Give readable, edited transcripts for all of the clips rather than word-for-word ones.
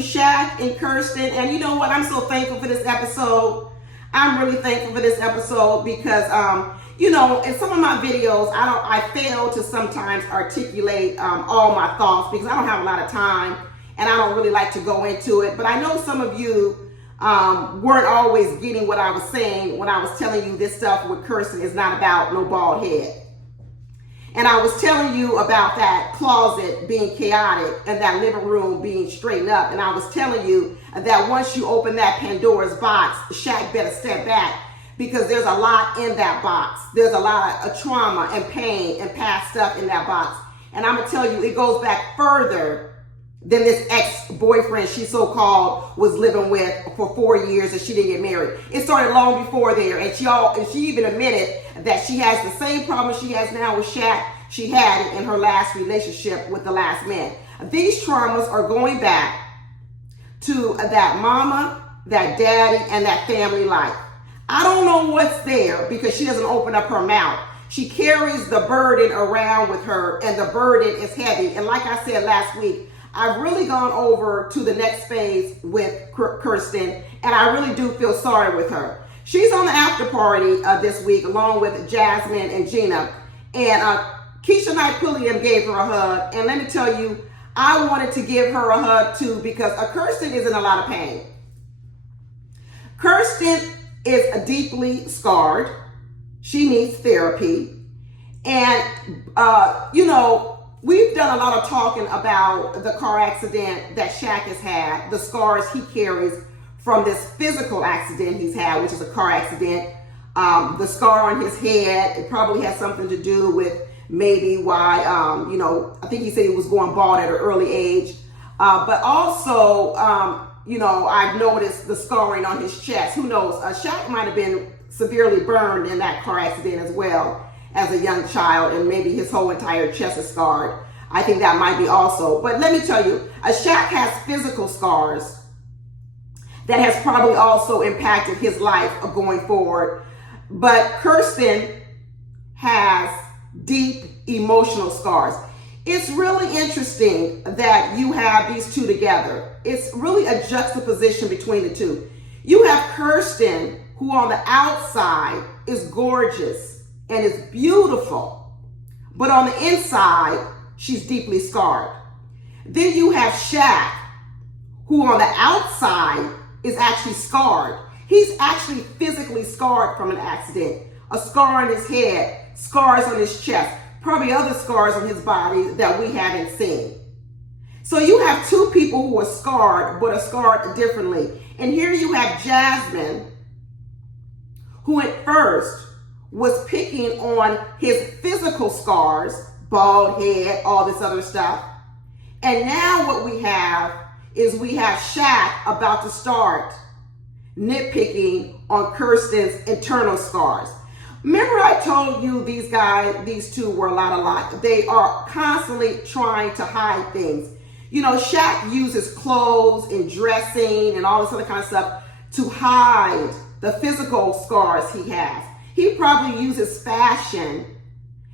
Shaq and Kirsten. And you know what? I'm so thankful for this episode. I'm really thankful for this episode because, you know, in some of my videos, I fail to sometimes articulate all my thoughts because I don't have a lot of time and I don't really like to go into it. But I know some of you weren't always getting what I was saying when I was telling you this stuff with Kirsten is not about no bald head. And I was telling you about that closet being chaotic and that living room being straightened up. And I was telling you that once you open that Pandora's box, Shaq better step back because there's a lot in that box. There's a lot of trauma and pain and past stuff in that box. And I'm going to tell you, it goes back further than this ex-boyfriend she so-called was living with for 4 years and she didn't get married. It started long before there, and she even admitted that she has the same problem she has now with Shaq she had in her last relationship with the last man. These traumas are going back to that mama, that daddy, and that family life. I don't know what's there because she doesn't open up her mouth. She carries the burden around with her, and the burden is heavy. And like I said last week, I've really gone over to the next phase with Kirsten, and I really do feel sorry with her. She's on the after party this week, along with Jasmin and Gina, and Keisha Knight Pulliam gave her a hug, and let me tell you, I wanted to give her a hug too because Kirsten is in a lot of pain. Kirsten is deeply scarred. She needs therapy, and you know, we've done a lot of talking about the car accident that Shaq has had, the scars he carries from this physical accident he's had, which is a car accident. The scar on his head, it probably has something to do with maybe why, you know, I think he said he was going bald at an early age. But also, you know, I've noticed the scarring on his chest. Who knows? Shaq might have been severely burned in that car accident as well as a young child, and maybe his whole entire chest is scarred. I think that might be also. But let me tell you, Shaq has physical scars that has probably also impacted his life going forward. But Kirsten has deep emotional scars. It's really interesting that you have these two together. It's really a juxtaposition between the two. You have Kirsten, who on the outside is gorgeous and is beautiful, but on the inside, she's deeply scarred. Then you have Shaq, who on the outside is actually scarred. He's actually physically scarred from an accident. A scar on his head, scars on his chest, probably other scars on his body that we haven't seen. So you have two people who are scarred, but are scarred differently. And here you have Jasmin, who at first was picking on his physical scars, bald head, all this other stuff. And now what we have is we have Shaq about to start nitpicking on Kirsten's internal scars. Remember I told you these two were a lot alike. They are constantly trying to hide things. You know, Shaq uses clothes and dressing and all this other kind of stuff to hide the physical scars he has. He probably uses fashion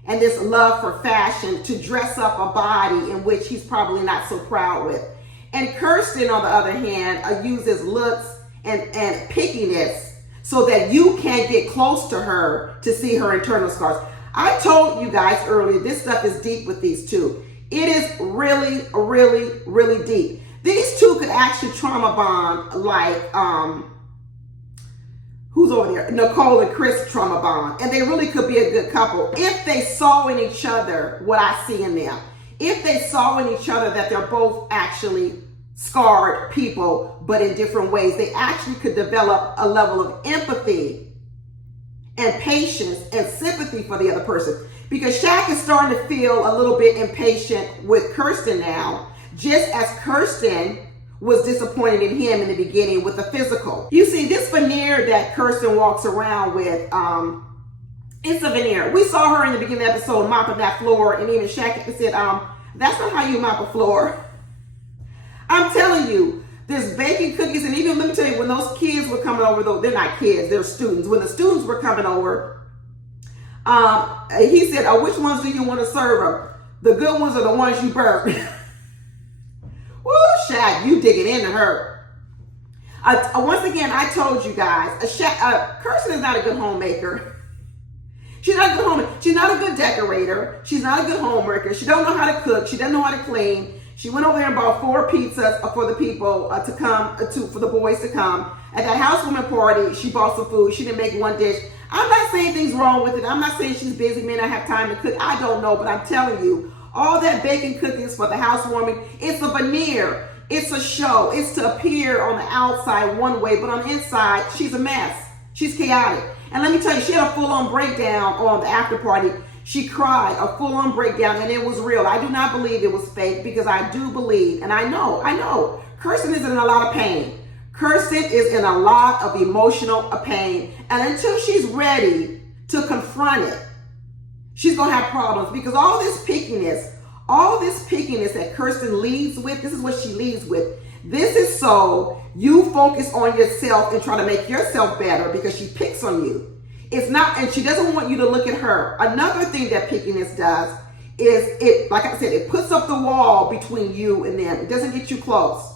and this love for fashion to dress up a body in which he's probably not so proud with. And Kirsten, on the other hand, uses looks and pickiness so that you can't get close to her to see her internal scars. I told you guys earlier, this stuff is deep with these two. It is really, really, really deep. These two could actually trauma bond like, who's over there? Nicole and Chris trauma bond. And they really could be a good couple if they saw in each other what I see in them. If they saw in each other that they're both actually scarred people, but in different ways, they actually could develop a level of empathy and patience and sympathy for the other person. Because Shaq is starting to feel a little bit impatient with Kirsten now, just as Kirsten was disappointed in him in the beginning with the physical. You see, this veneer that Kirsten walks around with, it's a veneer. We saw her in the beginning of the episode mopping that floor, and even Shaq said, that's not how you mop a floor. I'm telling you, there's baking cookies, and even, let me tell you, when those kids were coming over, though, they're not kids, they're students. When the students were coming over, he said, which ones do you want to serve them? The good ones are the ones you burnt. Woo, Shaq, like you digging into her. Once again, I told you guys, Kirsten is not a good homemaker. She's not a good homemaker. She's not a good decorator. She's not a good homemaker. She don't know how to cook. She doesn't know how to clean. She went over there and bought 4 pizzas for the people to come, for the boys to come. At that housewarming party, she bought some food. She didn't make one dish. I'm not saying things wrong with it. I'm not saying she's busy, may not have time to cook. I don't know, but I'm telling you, all that baking cookies for the housewarming, it's a veneer. It's a show. It's to appear on the outside one way, but on the inside, she's a mess. She's chaotic. And let me tell you, she had a full-on breakdown on the after party. She cried, a full-on breakdown, and it was real. I do not believe it was fake, because I do believe, and I know, Kirsten is in a lot of pain. Kirsten is in a lot of emotional pain. And until she's ready to confront it, she's going to have problems, because all this pickiness that Kirsten leads with, this is what she leads with. This is so you focus on yourself and try to make yourself better, because she picks on you. It's not, and she doesn't want you to look at her. Another thing that pickiness does is it, like I said, it puts up the wall between you and them. It doesn't get you close.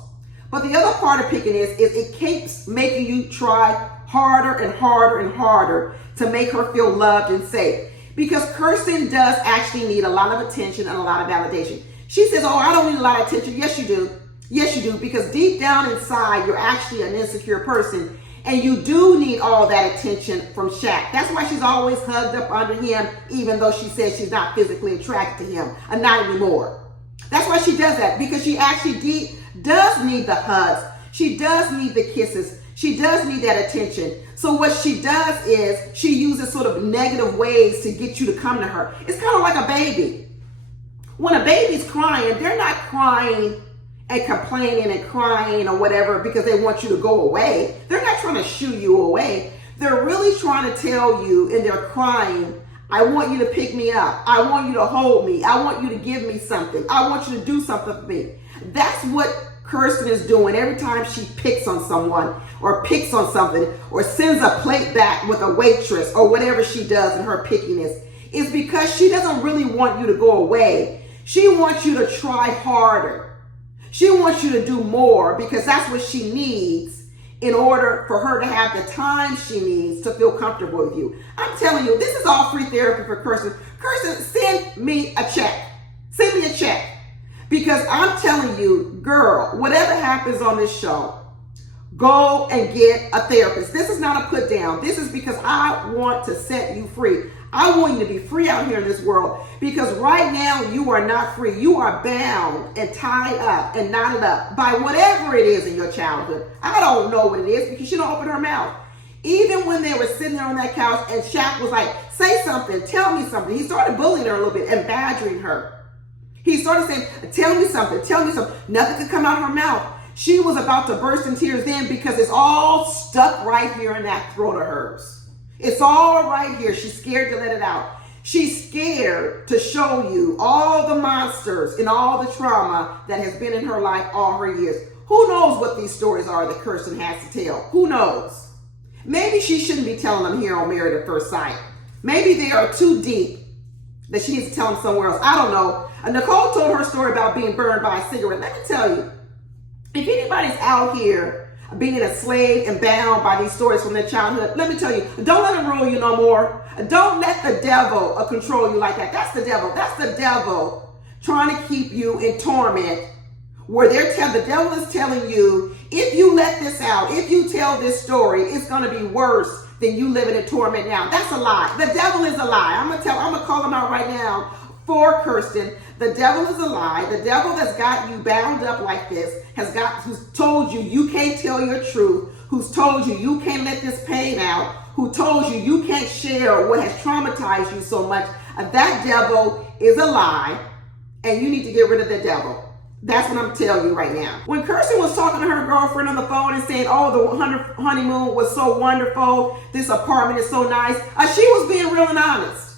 But the other part of pickiness is it keeps making you try harder and harder and harder to make her feel loved and safe. Because Kirsten does actually need a lot of attention and a lot of validation. She says, oh, I don't need a lot of attention. Yes, you do. Yes, you do. Because deep down inside, you're actually an insecure person. And you do need all that attention from Shaq. That's why she's always hugged up under him, even though she says she's not physically attracted to him. Not anymore. That's why she does that. Because she actually does need the hugs. She does need the kisses. She does need that attention. So what she does is she uses sort of negative ways to get you to come to her. It's kind of like a baby. When a baby's crying, they're not crying and complaining and crying or whatever because they want you to go away. They're not trying to shoo you away. They're really trying to tell you in their crying, I want you to pick me up. I want you to hold me. I want you to give me something. I want you to do something for me. That's what Kirsten is doing every time she picks on someone or picks on something or sends a plate back with a waitress or whatever she does in her pickiness. It's because she doesn't really want you to go away. She wants you to try harder. She wants you to do more because that's what she needs in order for her to have the time she needs to feel comfortable with you. I'm telling you, this is all free therapy for Kirsten. Kirsten, send me a check. Send me a check. Because I'm telling you, girl, whatever happens on this show, go and get a therapist. This is not a put down. This is because I want to set you free. I want you to be free out here in this world because right now you are not free. You are bound and tied up and knotted up by whatever it is in your childhood. I don't know what it is because she don't open her mouth. Even when they were sitting there on that couch and Shaq was like, say something, tell me something. He started bullying her a little bit and badgering her. He started saying, tell me something, tell me something. Nothing could come out of her mouth. She was about to burst in tears then because it's all stuck right here in that throat of hers. It's all right here. She's scared to let it out. She's scared to show you all the monsters and all the trauma that has been in her life all her years. Who knows what these stories are that Kirsten has to tell? Who knows? Maybe she shouldn't be telling them here on Married at First Sight. Maybe they are too deep that she needs to tell them somewhere else. I don't know. Nicole told her story about being burned by a cigarette. Let me tell you, if anybody's out here being enslaved and bound by these stories from their childhood, let me tell you, don't let them rule you no more. Don't let the devil control you like that. That's the devil. That's the devil trying to keep you in torment where the devil is telling you, if you let this out, if you tell this story, it's going to be worse than you living in torment now. That's a lie. The devil is a lie. I'm going to call him out right now for Kirsten. The devil is a lie. The devil that's got you bound up like this who's told you can't tell your truth, who's told you can't let this pain out, who told you can't share what has traumatized you so much. That devil is a lie, and you need to get rid of the devil. That's what I'm telling you right now. When Kirsten was talking to her girlfriend on the phone and saying, oh, the honeymoon was so wonderful, this apartment is so nice, she was being real and honest.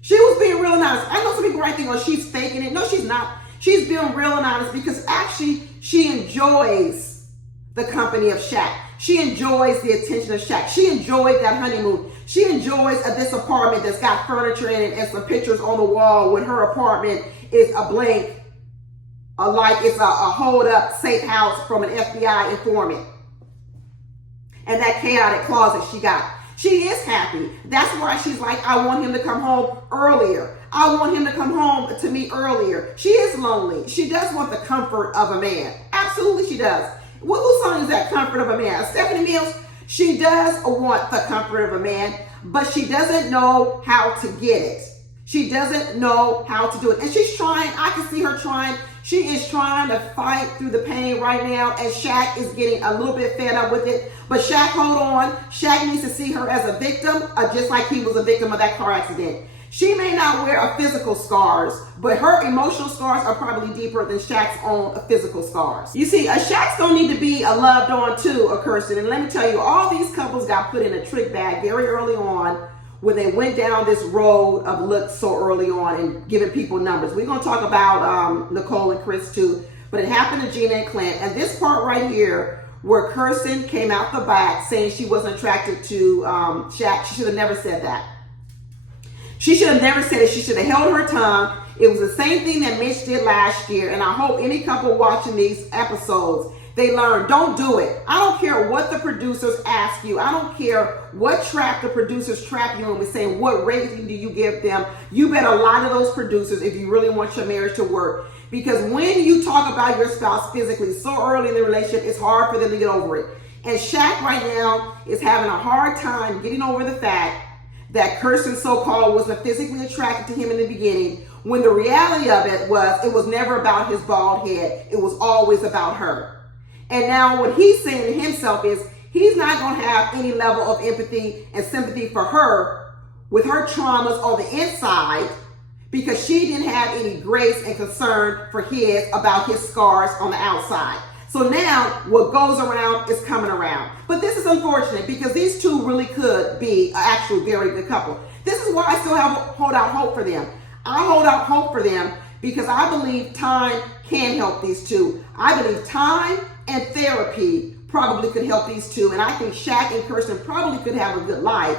She was being real and honest. I know some people might think, oh, she's faking it. No, she's not. She's being real and honest because actually she enjoys the company of Shaq. She enjoys the attention of Shaq. She enjoyed that honeymoon. She enjoys this apartment that's got furniture in it and some pictures on the wall when her apartment is a blank like it's a hold up safe house from an FBI informant. And that chaotic closet she got. She is happy. That's why she's like, I want him to come home earlier. I want him to come home to me earlier. She is lonely. She does want the comfort of a man. Absolutely she does. Well, whose song is that, Comfort of a Man? Stephanie Mills? She does want the comfort of a man, but she doesn't know how to get it. She doesn't know how to do it. And she's trying. I can see her trying. She is trying to fight through the pain right now, and Shaq is getting a little bit fed up with it. But Shaq, hold on. Shaq needs to see her as a victim, just like he was a victim of that car accident. She may not wear a physical scars, but her emotional scars are probably deeper than Shaq's own physical scars. You see, Shaq's gonna need to be loved on too, Kirsten. And let me tell you, all these couples got put in a trick bag very early on when they went down this road of looks so early on and giving people numbers. We're gonna talk about Nicole and Chris too, but it happened to Gina and Clint. And this part right here, where Kirsten came out the back saying she wasn't attracted to Shaq, she should have never said that. She should have never said it. She should have held her tongue. It was the same thing that Mitch did last year. And I hope any couple watching these episodes, they learn, don't do it. I don't care what the producers ask you. I don't care what trap the producers trap you in with saying, what rating do you give them? You better lie to those producers if you really want your marriage to work. Because when you talk about your spouse physically so early in the relationship, it's hard for them to get over it. And Shaq right now is having a hard time getting over the fact that Kirsten so-called wasn't physically attracted to him in the beginning, when the reality of it was never about his bald head. It was always about her. And now what he's saying to himself is he's not going to have any level of empathy and sympathy for her with her traumas on the inside, because she didn't have any grace and concern for his about his scars on the outside. So now what goes around is coming around. But this is unfortunate, because these two really could be an actual very good couple. This is why I still hold out hope for them. I hold out hope for them because I believe time can help these two. I believe time and therapy probably could help these two. And I think Shaq and Kirsten probably could have a good life,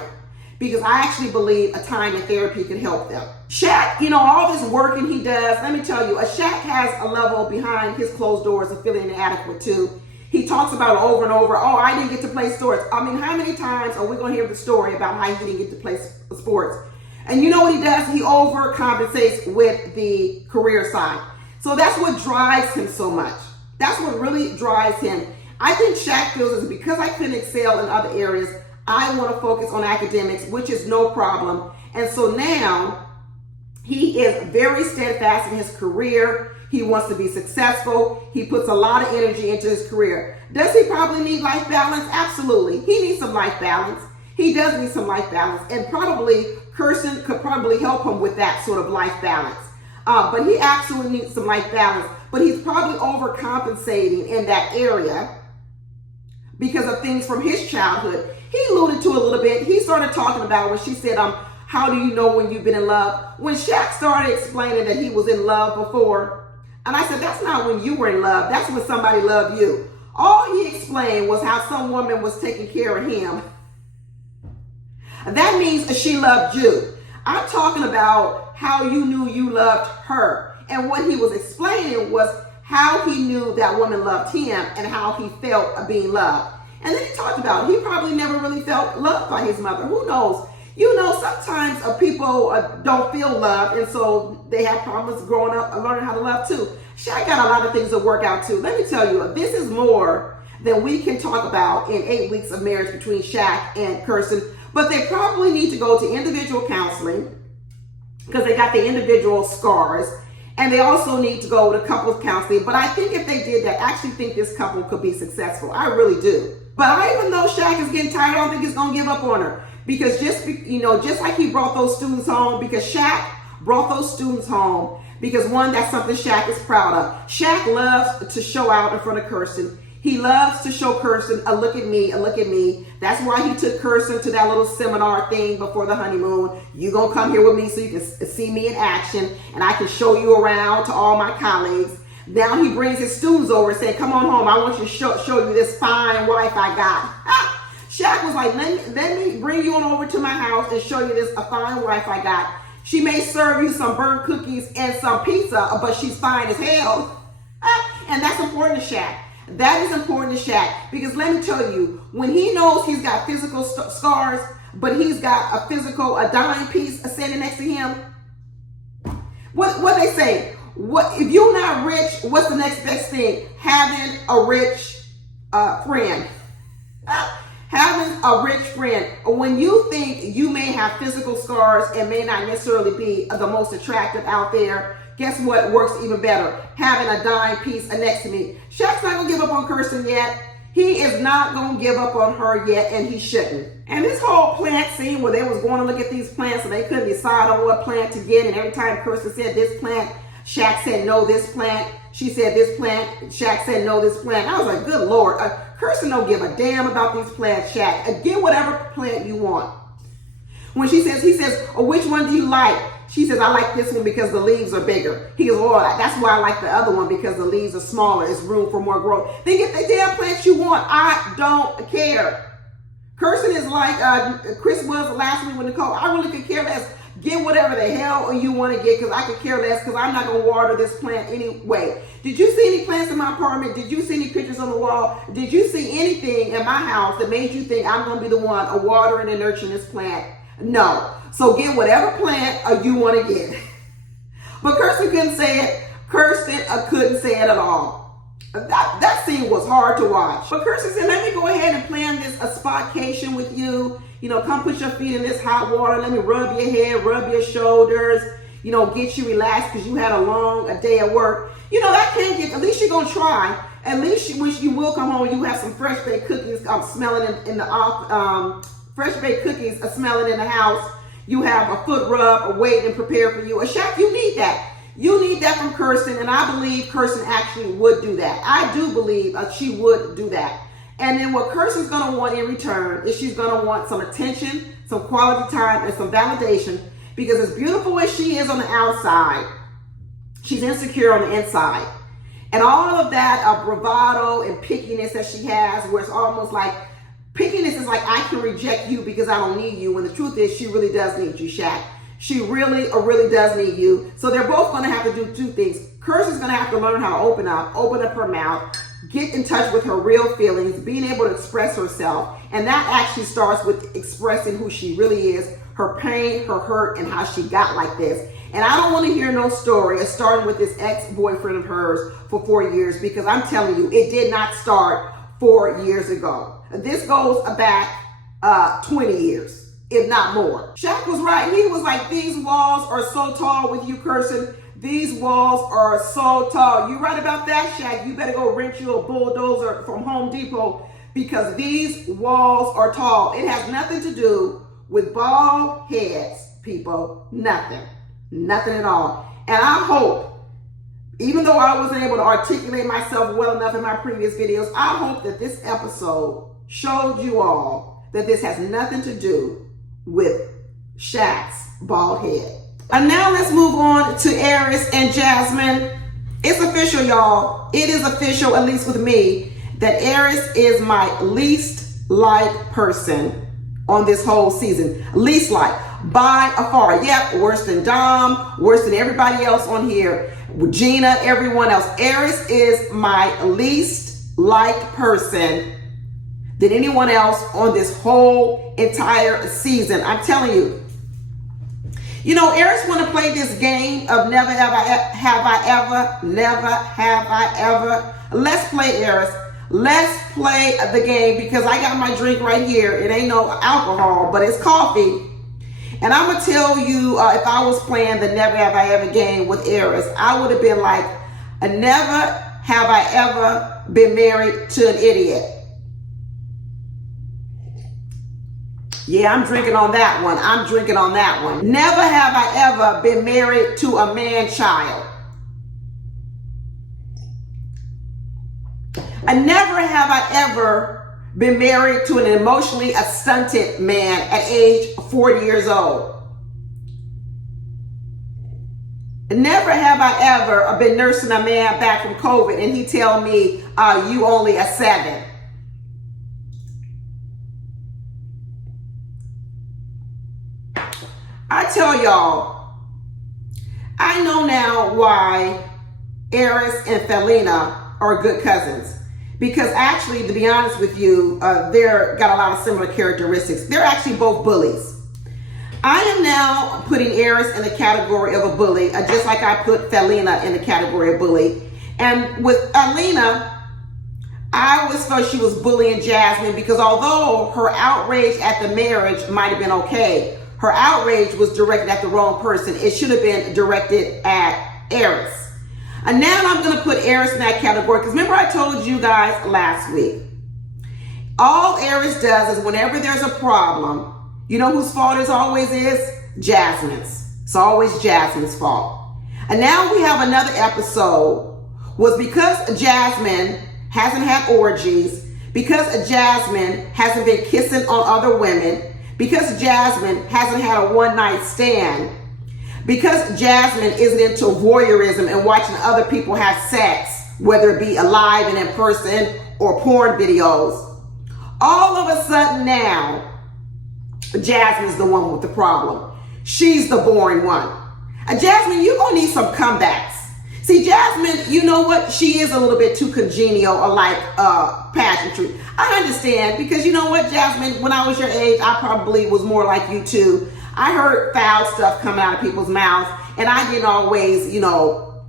because I actually believe a time and therapy can help them. Shaq, all this working he does, let me tell you, Shaq has a level behind his closed doors of feeling inadequate too. He talks about it over and over. Oh, I didn't get to play sports. I mean, how many times are we going to hear the story about how he didn't get to play sports? And you know what he does? He overcompensates with the career side. So that's what drives him so much. That's what really drives him. I think Shaq feels is because I couldn't excel in other areas, I want to focus on academics, which is no problem. And so now he is very steadfast in his career. He wants to be successful. He puts a lot of energy into his career. Does he probably need life balance? Absolutely. He needs some life balance. He does need some life balance. And probably Kirsten could probably help him with that sort of life balance. But he absolutely needs some life balance. But he's probably overcompensating in that area because of things from his childhood. He alluded to a little bit. He started talking about when she said, how do you know when you've been in love? When Shaq started explaining that he was in love before, and I said, that's not when you were in love. That's when somebody loved you. All he explained was how some woman was taking care of him. That means she loved you. I'm talking about how you knew you loved her. And what he was explaining was how he knew that woman loved him and how he felt being loved. And then he talked about he probably never really felt loved by his mother. Who knows? Sometimes people don't feel loved, and so they have problems growing up and learning how to love too. Shaq got a lot of things to work out too. Let me tell you, this is more than we can talk about in 8 weeks of marriage between Shaq and Kirsten. But they probably need to go to individual counseling because they got the individual scars. And they also need to go to couples counseling. But I think if they did that, I actually think this couple could be successful. I really do. But even though Shaq is getting tired, I don't think he's going to give up on her. Because just like he brought those students home, because Shaq brought those students home, because one, that's something Shaq is proud of. Shaq loves to show out in front of Kirsten. He loves to show Kirsten a look at me, a look at me. That's why he took Kirsten to that little seminar thing before the honeymoon. You gonna come here with me so you can see me in action, and I can show you around to all my colleagues. Now he brings his students over and say, come on home. I want you to show you this fine wife I got. Shaq was like, let me bring you on over to my house and show you this a fine wife I got. She may serve you some burnt cookies and some pizza, but she's fine as hell. And that's important to Shaq. That is important to Shaq, because let me tell you, when he knows he's got physical scars, but he's got a dime piece standing next to him, what they say? What if you're not rich? What's the next best thing? Having a rich friend. Having a rich friend. When you think you may have physical scars and may not necessarily be the most attractive out there, guess what works even better? Having a dime piece next to me. Shaq's not gonna give up on Kirsten yet. He is not gonna give up on her yet, and he shouldn't. And this whole plant scene where they was going to look at these plants and they couldn't decide on what plant to get, and every time Kirsten said this plant, Shaq said no this plant. She said this plant, Shaq said no this plant. I was like, good Lord. Kirsten don't give a damn about these plants, Shaq. Get whatever plant you want. When he says, oh, which one do you like? She says, I like this one because the leaves are bigger. He goes, oh, that's why I like the other one, because the leaves are smaller. It's room for more growth. Then get the damn plants you want. I don't care. Kirsten is like Chris was last week with Nicole. I really could care less. Get whatever the hell you want to get, because I could care less, because I'm not going to water this plant anyway. Did you see any plants in my apartment? Did you see any pictures on the wall? Did you see anything in my house that made you think I'm going to be the one watering and nurturing this plant? No. So get whatever plant you want to get. But Kirsten couldn't say it. Kirsten couldn't say it at all. That scene was hard to watch. But Kirsten said, let me go ahead and plan this spotcation with you. You know, come put your feet in this hot water. Let me rub your head, rub your shoulders, you know, get you relaxed because you had a long day at work. You know, that can't get, at least you're going to try. At least you wish you will come home, you have some fresh baked cookies smelling in the fresh baked cookies smelling in the house. You have a foot rub waiting and prepared for you. Shaq, you need that. You need that from Kirsten, and I believe Kirsten actually would do that. I do believe she would do that. And then what Kirsten's going to want in return is she's going to want some attention, some quality time, and some validation, because as beautiful as she is on the outside, she's insecure on the inside. And all of that bravado and pickiness that she has, where it's almost like, pickiness is like, I can reject you because I don't need you, when the truth is she really does need you, Shaq. She really does need you. So they're both going to have to do two things. Kirsten's going to have to learn how to open up her mouth, get in touch with her real feelings, being able to express herself. And that actually starts with expressing who she really is, her pain, her hurt, and how she got like this. And I don't want to hear no story of starting with this ex-boyfriend of hers for 4 years, because I'm telling you, it did not start 4 years ago. This goes back 20 years, if not more. Shaq was right. He was like, these walls are so tall with you, Kirsten. These walls are so tall. You right about that, Shaq. You better go rent you a bulldozer from Home Depot, because these walls are tall. It has nothing to do with bald heads, people. Nothing. Nothing at all. And I hope, even though I wasn't able to articulate myself well enough in my previous videos, I hope that this episode showed you all that this has nothing to do with Shaq's bald head. And now let's move on to Airris and Jasmin. It's official, y'all. It is official, at least with me, that Airris is my least liked person on this whole season. Least liked by a far. Yep, worse than Dom, worse than everybody else on here. Gina, everyone else. Airris is my least liked person than anyone else on this whole entire season. I'm telling you. You know, Airris want to play this game of never have I ever, never have I ever. Let's play, Airris. Let's play the game, because I got my drink right here. It ain't no alcohol, but it's coffee. And I'm going to tell you, if I was playing the never have I ever game with Airris, I would have been like, never have I ever been married to an idiot. Yeah, I'm drinking on that one. I'm drinking on that one. Never have I ever been married to a man-child. And never have I ever been married to an emotionally stunted man at age 40 years old. Never have I ever been nursing a man back from COVID and he tell me, you only a 7. I tell y'all, I know now why Airris and Felina are good cousins. Because actually, to be honest with you, they're got a lot of similar characteristics. They're actually both bullies. I am now putting Airris in the category of a bully, just like I put Felina in the category of bully. And with Alina, I always thought she was bullying Jasmin because although her outrage at the marriage might have been okay, her outrage was directed at the wrong person. It should have been directed at Airris. And now I'm going to put Airris in that category because remember I told you guys last week, all Airris does is whenever there's a problem, you know whose fault it always is? Jasmin's. It's always Jasmin's fault. And now we have another episode was because Jasmin hasn't had orgies, because Jasmin hasn't been kissing on other women, because Jasmin hasn't had a one-night stand, because Jasmin isn't into voyeurism and watching other people have sex, whether it be alive and in person or porn videos, all of a sudden now, Jasmin's the one with the problem. She's the boring one. Jasmin, you're going to need some comebacks. See, Jasmin, you know what? She is a little bit too congenial or like pageantry. I understand because you know what, Jasmin, when I was your age, I probably was more like you too. I heard foul stuff coming out of people's mouths and I didn't always,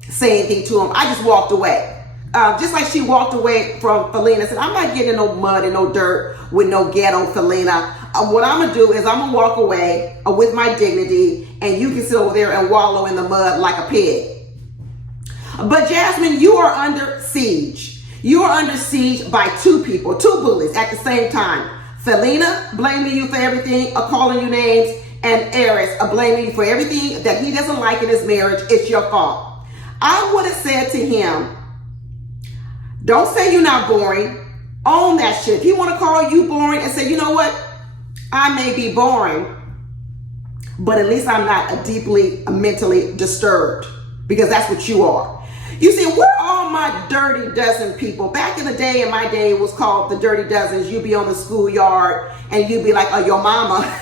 say anything to them. I just walked away. Just like she walked away from Felina and said, I'm not getting in no mud and no dirt with no ghetto Felina. What I'm going to do is I'm going to walk away with my dignity and you can sit over there and wallow in the mud like a pig. But Jasmin, you are under siege. You are under siege by two people, two bullies at the same time. Felina blaming you for everything, calling you names, and Airris blaming you for everything that he doesn't like in his marriage. It's your fault. I would have said to him, don't say you're not boring. Own that shit. If he want to call you boring and say, you know what? I may be boring, but at least I'm not deeply mentally disturbed because that's what you are. You see, we're all my dirty dozen people. Back in the day, in my day, it was called the dirty dozens. You'd be on the schoolyard and you'd be like, oh, your mama.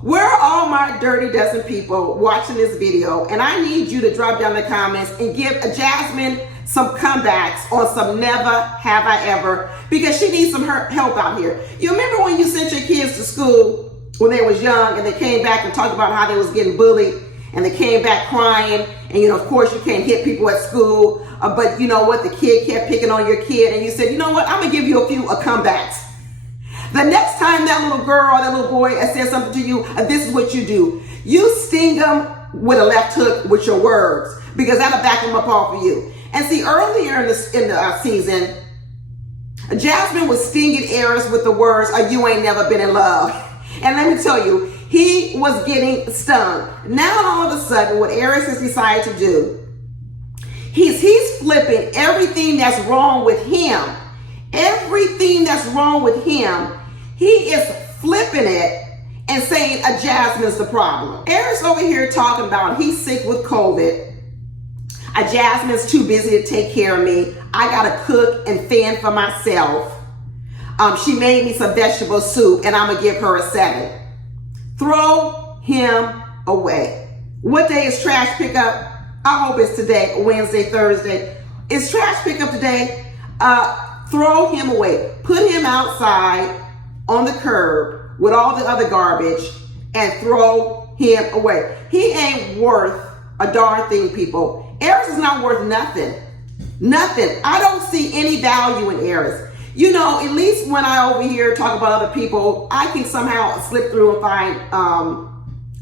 We're all my dirty dozen people watching this video. And I need you to drop down the comments and give Jasmin some comebacks on some never have I ever, because she needs some help out here. You remember when you sent your kids to school when they was young and they came back and talked about how they was getting bullied and they came back crying and of course you can't hit people at school, but you know what, the kid kept picking on your kid and you said, you know what, I'm gonna give you a few comebacks. The next time that little girl or that little boy says something to you, this is what you do. You sting them with a left hook with your words because that'll back them up off of you. And see, earlier in the season, Jasmin was stinging Airris with the words, you ain't never been in love. And let me tell you, he was getting stung. Now all of a sudden, what Airris has decided to do, he's flipping everything that's wrong with him. Everything that's wrong with him, he is flipping it and saying Jasmin's the problem. Airris over here talking about he's sick with COVID. Jasmin's too busy to take care of me. I gotta cook and fend for myself. She made me some vegetable soup and I'm gonna give her a 7. Throw him away. What day is trash pickup? I hope it's today, Wednesday, Thursday. Is trash pickup today? Throw him away. Put him outside on the curb with all the other garbage and throw him away. He ain't worth a darn thing, people. Airris is not worth nothing. Nothing. I don't see any value in Airris. At least when I over here talk about other people, I can somehow slip through and find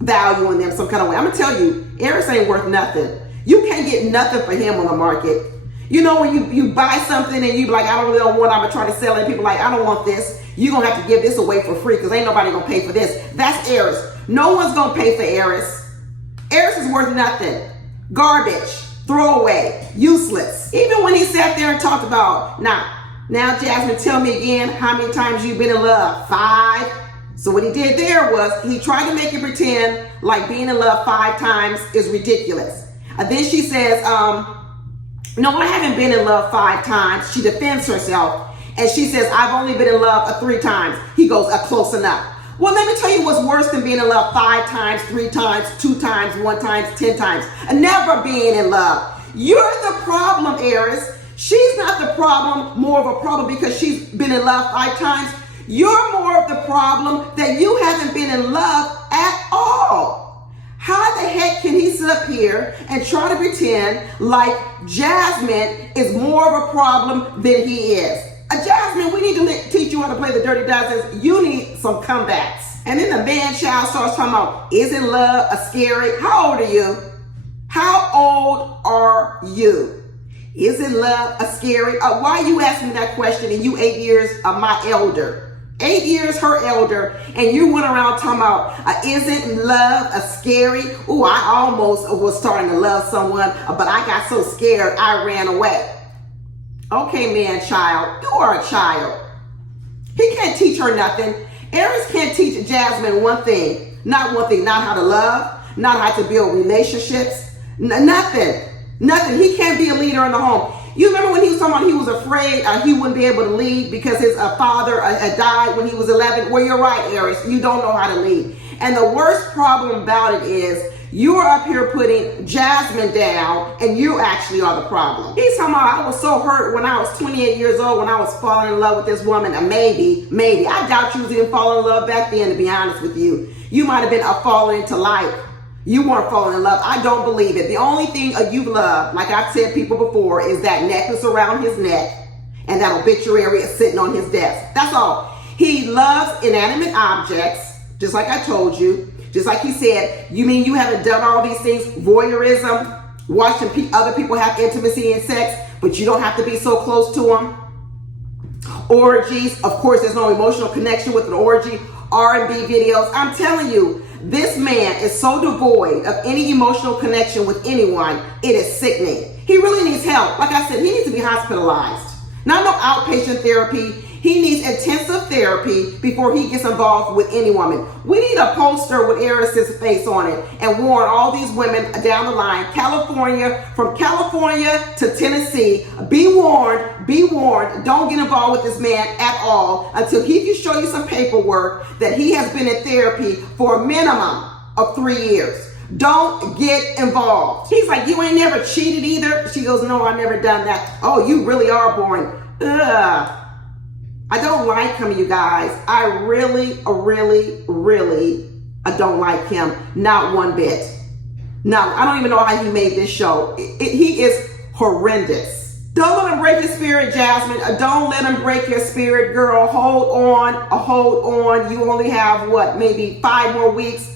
value in them some kind of way. I'm gonna tell you, Airris ain't worth nothing. You can't get nothing for him on the market. When you buy something and you be like, I don't really want it, I'm gonna try to sell it. People like, I don't want this. You're gonna have to give this away for free because ain't nobody gonna pay for this. That's Airris. No one's gonna pay for Airris. Airris is worth nothing. Garbage. Throwaway. Useless. Even when he sat there and talked about, now Jasmin, tell me again how many times you've been in love. 5. So what he did there was he tried to make you pretend like being in love 5 times is ridiculous. And then she says, no, I haven't been in love 5 times. She defends herself and she says, I've only been in love 3 times. He goes, close enough. Well, let me tell you what's worse than being in love 5 times, 3 times, 2 times, 1 time, 10 times. Never being in love. You're the problem, Airris. She's not the problem, more of a problem because she's been in love 5 times. You're more of the problem that you haven't been in love at all. How the heck can he sit up here and try to pretend like Jasmin is more of a problem than he is? Jasmin, we need to teach you how to play the Dirty Dozens. You need some comebacks. And then the man child starts talking about, isn't love a scary? How old are you? How old are you? Isn't love a scary? Why are you asking me that question and you 8 years my elder? 8 years her elder, and you went around talking about, isn't love a scary? Ooh, I almost was starting to love someone, but I got so scared I ran away. Okay, man child, you are a child. He can't teach her nothing. Airris can't teach Jasmin one thing, not how to love, not how to build relationships, nothing. He can't be a leader in the home. You remember when he was talking about he was afraid he wouldn't be able to lead because his father had died when he was 11? Well, you're right, Airris. You don't know how to lead. And the worst problem about it is you are up here putting Jasmin down and you actually are the problem. He's talking about, I was so hurt when I was 28 years old when I was falling in love with this woman. Maybe. I doubt you was even falling in love back then, to be honest with you. You might have been falling into life. You weren't falling in love. I don't believe it. The only thing you've loved, like I've said people before, is that necklace around his neck and that obituary is sitting on his desk. That's all. He loves inanimate objects, just like I told you. Just like he said, you mean you haven't done all these things? Voyeurism, watching other people have intimacy and sex, but you don't have to be so close to them. Orgies, of course, there's no emotional connection with an orgy. R&B videos. I'm telling you, this man is so devoid of any emotional connection with anyone, it is sickening. He really needs help. Like I said, he needs to be hospitalized. Not no outpatient therapy. He needs intensive therapy before he gets involved with any woman. We need a poster with Airris' face on it and warn all these women down the line, from California to Tennessee, be warned, don't get involved with this man at all until he can show you some paperwork that he has been in therapy for a minimum of 3 years. Don't get involved. He's like, you ain't never cheated either? She goes, no, I've never done that. Oh, you really are boring. Ugh. I don't like him, you guys. I really don't like him. Not one bit. No, I don't even know how he made this show. He is horrendous. Don't let him break your spirit, Jasmin. Don't let him break your spirit, girl. Hold on. You only have, maybe 5 more weeks.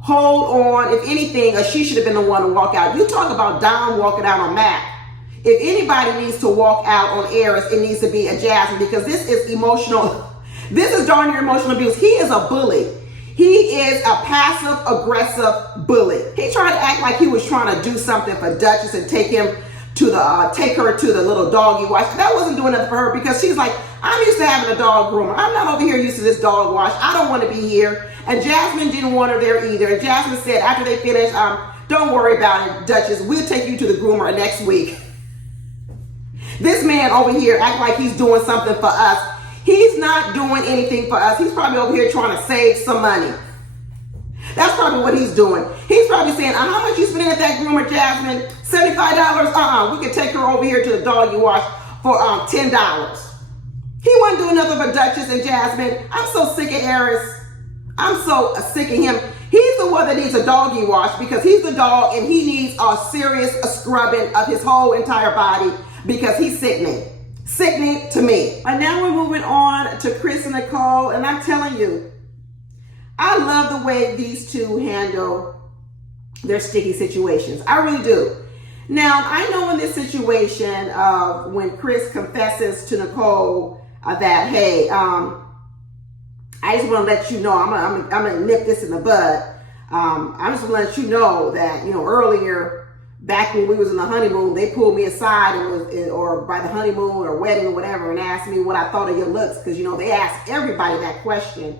Hold on. If anything, she should have been the one to walk out. You talk about Don walking out on Mac. If anybody needs to walk out on Airris, it needs to be a Jasmin, because this is emotional. This is darn near emotional abuse. He is a bully. He is a passive aggressive bully. He tried to act like he was trying to do something for Duchess and take her to the little doggy wash. That wasn't doing nothing for her, because she's like, I'm used to having a dog groomer. I'm not over here used to this dog wash. I don't want to be here. And Jasmin didn't want her there either. And Jasmin said after they finished, don't worry about it, Duchess. We'll take you to the groomer next week. This man over here act like he's doing something for us. He's not doing anything for us. He's probably over here trying to save some money. That's probably what he's doing. He's probably saying, how much you spending at that groomer, Jasmin? $75? We could take her over here to the doggy wash for $10. He wasn't doing nothing for Duchess and Jasmin. I'm so sick of Airris. I'm so sick of him. He's the one that needs a doggy wash, because he's the dog and he needs a serious scrubbing of his whole entire body, because he's sickening to me. And now we're moving on to Chris and Nicole, and I'm telling you, I love the way these two handle their sticky situations. I really do. Now, I know in this situation of when Chris confesses to Nicole that, hey, I just want to let you know, I'm gonna nip this in the bud. I just want to let you know that, earlier, back when we was in the honeymoon, they pulled me aside or by the honeymoon or wedding or whatever, and asked me what I thought of your looks, because they ask everybody that question.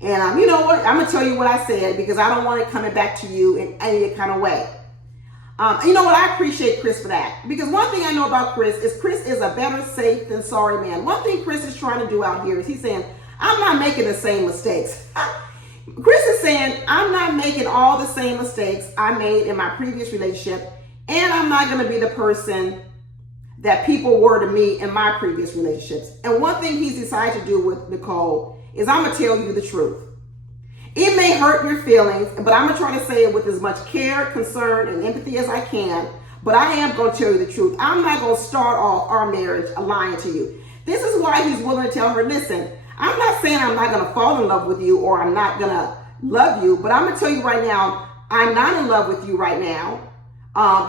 And you know what? I'm gonna tell you what I said, because I don't want it coming back to you in any kind of way. You know what? I appreciate Chris for that, because one thing I know about Chris is a better safe than sorry man. One thing Chris is trying to do out here is he's saying, I'm not making the same mistakes. Chris is saying, I'm not making all the same mistakes I made in my previous relationship, and I'm not going to be the person that people were to me in my previous relationships. And one thing he's decided to do with Nicole is I'm going to tell you the truth. It may hurt your feelings, but I'm going to try to say it with as much care, concern, and empathy as I can. But I am going to tell you the truth. I'm not going to start off our marriage lying to you. This is why he's willing to tell her, listen, I'm not saying I'm not going to fall in love with you or I'm not going to love you, but I'm going to tell you right now, I'm not in love with you right now.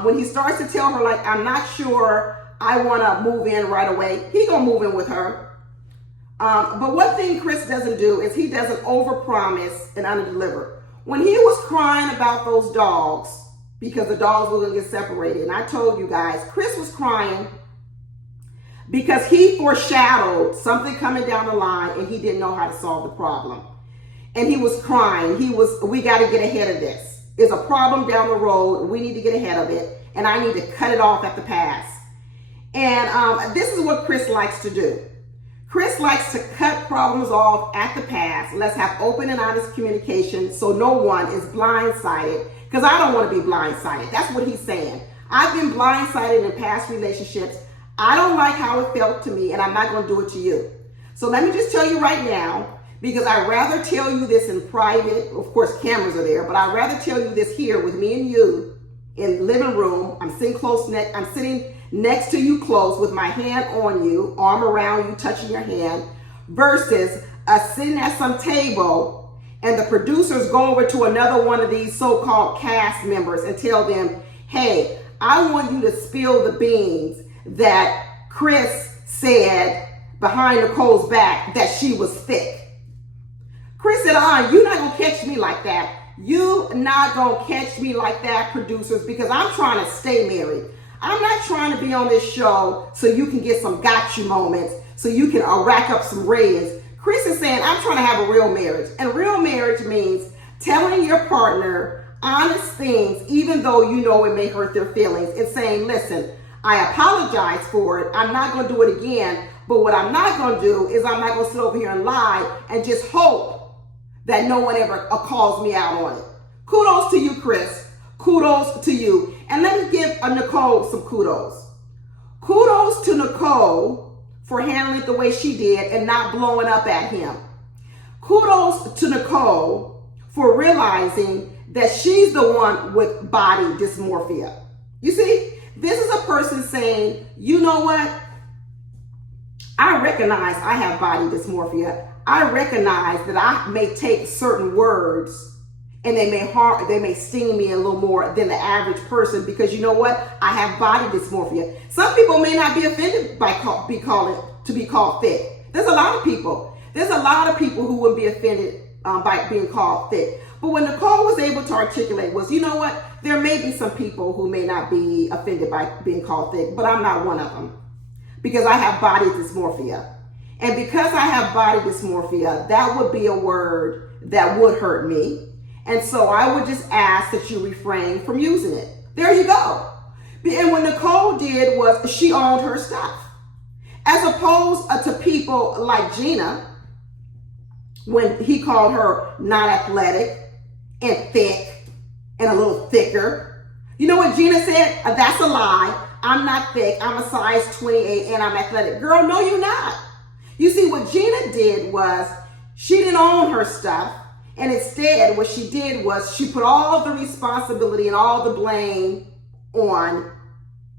When he starts to tell her, like, I'm not sure I want to move in right away, he's going to move in with her. But one thing Chris doesn't do is he doesn't overpromise and underdeliver. When he was crying about those dogs, because the dogs were going to get separated, and I told you guys, Chris was crying because he foreshadowed something coming down the line and he didn't know how to solve the problem. And he was crying. We got to get ahead of this. It's a problem down the road. We need to get ahead of it. And I need to cut it off at the pass. And this is what Chris likes to do. Chris likes to cut problems off at the pass. Let's have open and honest communication so no one is blindsided. Because I don't want to be blindsided. That's what he's saying. I've been blindsided in past relationships. I don't like how it felt to me, and I'm not going to do it to you. So let me just tell you right now, because I'd rather tell you this in private. Of course, cameras are there, but I'd rather tell you this here with me and you in the living room. I'm sitting next to you close with my hand on you, arm around you, touching your hand, versus us sitting at some table and the producers go over to another one of these so-called cast members and tell them, hey, I want you to spill the beans that Chris said behind Nicole's back that she was thick. Chris said, you're not going to catch me like that. You not going to catch me like that, producers, because I'm trying to stay married. I'm not trying to be on this show so you can get some gotcha moments, so you can rack up some ratings. Chris is saying, I'm trying to have a real marriage. And real marriage means telling your partner honest things, even though you know it may hurt their feelings, and saying, listen, I apologize for it. I'm not going to do it again. But what I'm not going to do is I'm not going to sit over here and lie and just hope that no one ever calls me out on it. Kudos to you, Chris. Kudos to you. And let me give Nicole some kudos. Kudos to Nicole for handling it the way she did and not blowing up at him. Kudos to Nicole for realizing that she's the one with body dysmorphia. You see, this is a person saying, you know what? I recognize I have body dysmorphia. I recognize that I may take certain words and they may sting me a little more than the average person because you know what? I have body dysmorphia. Some people may not be offended by be called thick. There's a lot of people. There's a lot of people who wouldn't be offended by being called thick. But what Nicole was able to articulate was, you know what? There may be some people who may not be offended by being called thick, but I'm not one of them because I have body dysmorphia. And because I have body dysmorphia, that would be a word that would hurt me. And so I would just ask that you refrain from using it. There you go. And what Nicole did was she owned her stuff. As opposed to people like Gina, when he called her not athletic and thick and a little thicker. You know what Gina said? That's a lie. I'm not thick. I'm a size 28 and I'm athletic. Girl, no, you're not. You see, what Gina did was she didn't own her stuff. And instead, what she did was she put all the responsibility and all the blame on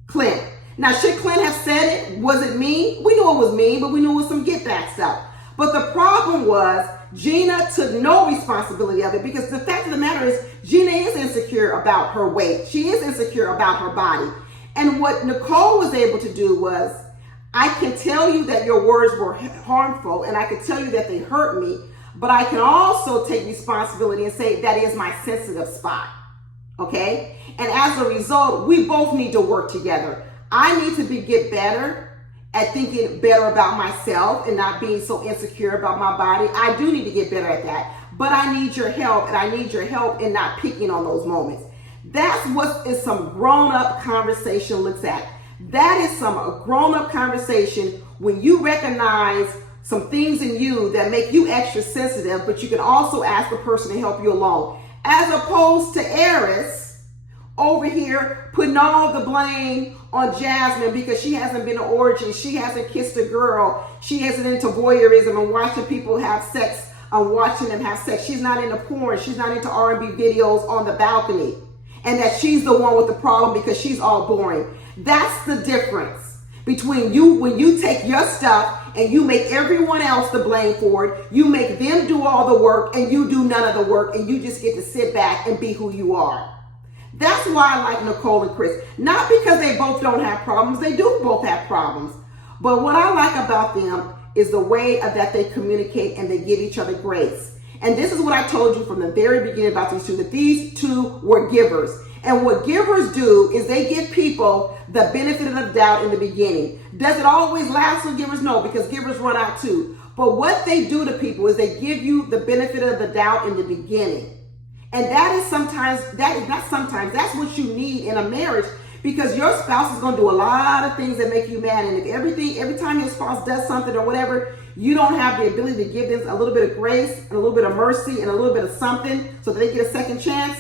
Clint. Now, should Clint have said it? Was it me? We knew it was me, but we knew it was some get back stuff. But the problem was Gina took no responsibility of it because the fact of the matter is Gina is insecure about her weight. She is insecure about her body. And what Nicole was able to do was, I can tell you that your words were harmful and I can tell you that they hurt me, but I can also take responsibility and say that is my sensitive spot, okay? And as a result, we both need to work together. I need to get better at thinking better about myself and not being so insecure about my body. I do need to get better at that, but I need your help, and I need your help in not picking on those moments. That's what is some grown-up conversation looks at. That is some grown-up conversation when you recognize some things in you that make you extra sensitive, but you can also ask the person to help you along. As opposed to Airris over here putting all the blame on Jasmin because she hasn't been to orgies, she hasn't kissed a girl, she isn't into voyeurism and watching people have sex, watching them have sex. She's not into porn, she's not into R&B videos on the balcony, and that she's the one with the problem because she's all boring. That's the difference between you when you take your stuff and you make everyone else the blame for it. You make them do all the work and you do none of the work, and you just get to sit back and be who you are. That's why I like Nicole and Chris. Not because they both don't have problems. They do both have problems. But what I like about them is the way that they communicate and they give each other grace. And this is what I told you from the very beginning about these two, that these two were givers. And what givers do is they give people the benefit of the doubt in the beginning. Does it always last with givers? No, because givers run out too. But what they do to people is they give you the benefit of the doubt in the beginning. And that is that's what you need in a marriage, because your spouse is going to do a lot of things that make you mad. And if every time your spouse does something or whatever, you don't have the ability to give them a little bit of grace and a little bit of mercy and a little bit of something so that they get a second chance,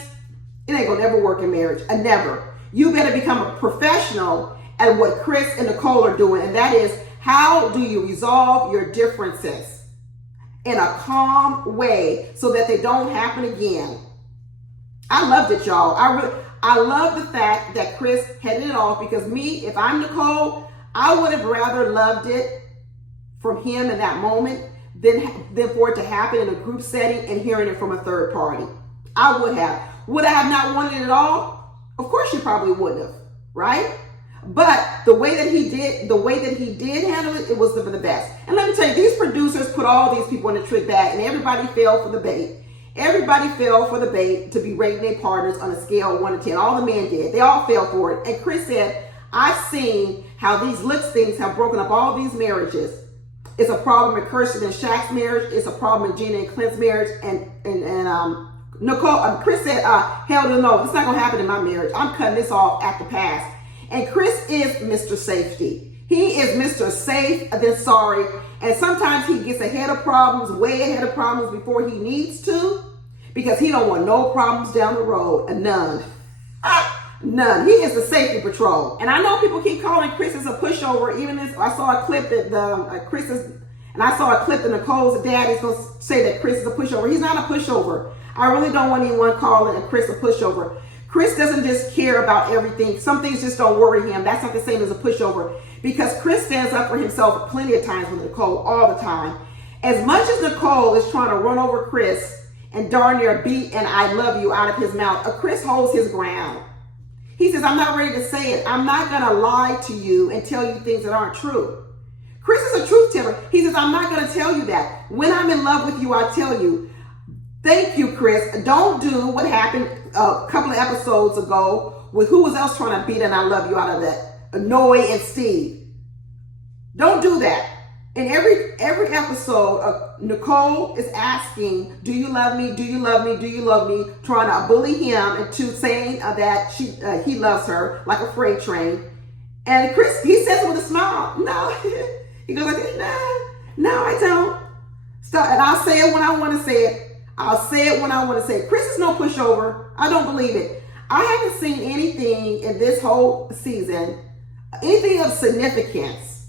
it ain't going to ever work in marriage. Never. You better become a professional at what Chris and Nicole are doing. And that is, how do you resolve your differences in a calm way so that they don't happen again? I loved it, y'all. I love the fact that Chris headed it off, because me, if I'm Nicole, I would have rather loved it from him in that moment than for it to happen in a group setting and hearing it from a third party. I would have. Would I have not wanted it at all? Of course you probably wouldn't have, right? But the way that he did handle it, it was the best. And let me tell you, these producers put all these people in the trick bag, and everybody fell for the bait. Everybody fell for the bait to be rating their partners on a scale of 1 to 10. All the men did. They all fell for it. And Chris said, I've seen how these looks things have broken up all these marriages. It's a problem in Kirsten and Shaq's marriage. It's a problem in Gina and Clint's marriage. And Nicole, Chris said, hell no, it's not going to happen in my marriage. I'm cutting this off at the pass. And Chris is Mr. Safety. He is Mr. Safe than sorry. And sometimes he gets ahead of problems, way ahead of problems before he needs to, because he don't want no problems down the road. None. None. He is the safety patrol. And I know people keep calling Chris as a pushover. Even this, I saw a clip that I saw a clip that Nicole's dad is going to say that Chris is a pushover. He's not a pushover. I really don't want anyone calling Chris a pushover. Chris doesn't just care about everything. Some things just don't worry him. That's not the same as a pushover, because Chris stands up for himself plenty of times with Nicole, all the time. As much as Nicole is trying to run over Chris and darn near beat an I love you out of his mouth, Chris holds his ground. He says, I'm not ready to say it. I'm not going to lie to you and tell you things that aren't true. Chris is a truth teller. He says, I'm not going to tell you that. When I'm in love with you, I tell you. Thank you, Chris. Don't do what happened a couple of episodes ago with who was else trying to beat an I love you out of that? Noe and Steve. Don't do that. In every episode, Nicole is asking, do you love me? Do you love me? Do you love me? Trying to bully him into saying that he loves her like a freight train. And Chris, he says it with a smile, no. He goes like, no, I don't. Stop. And I'll say it when I want to say it. I'll say it when I want to say it. Chris is no pushover. I don't believe it. I haven't seen anything in this whole season, anything of significance,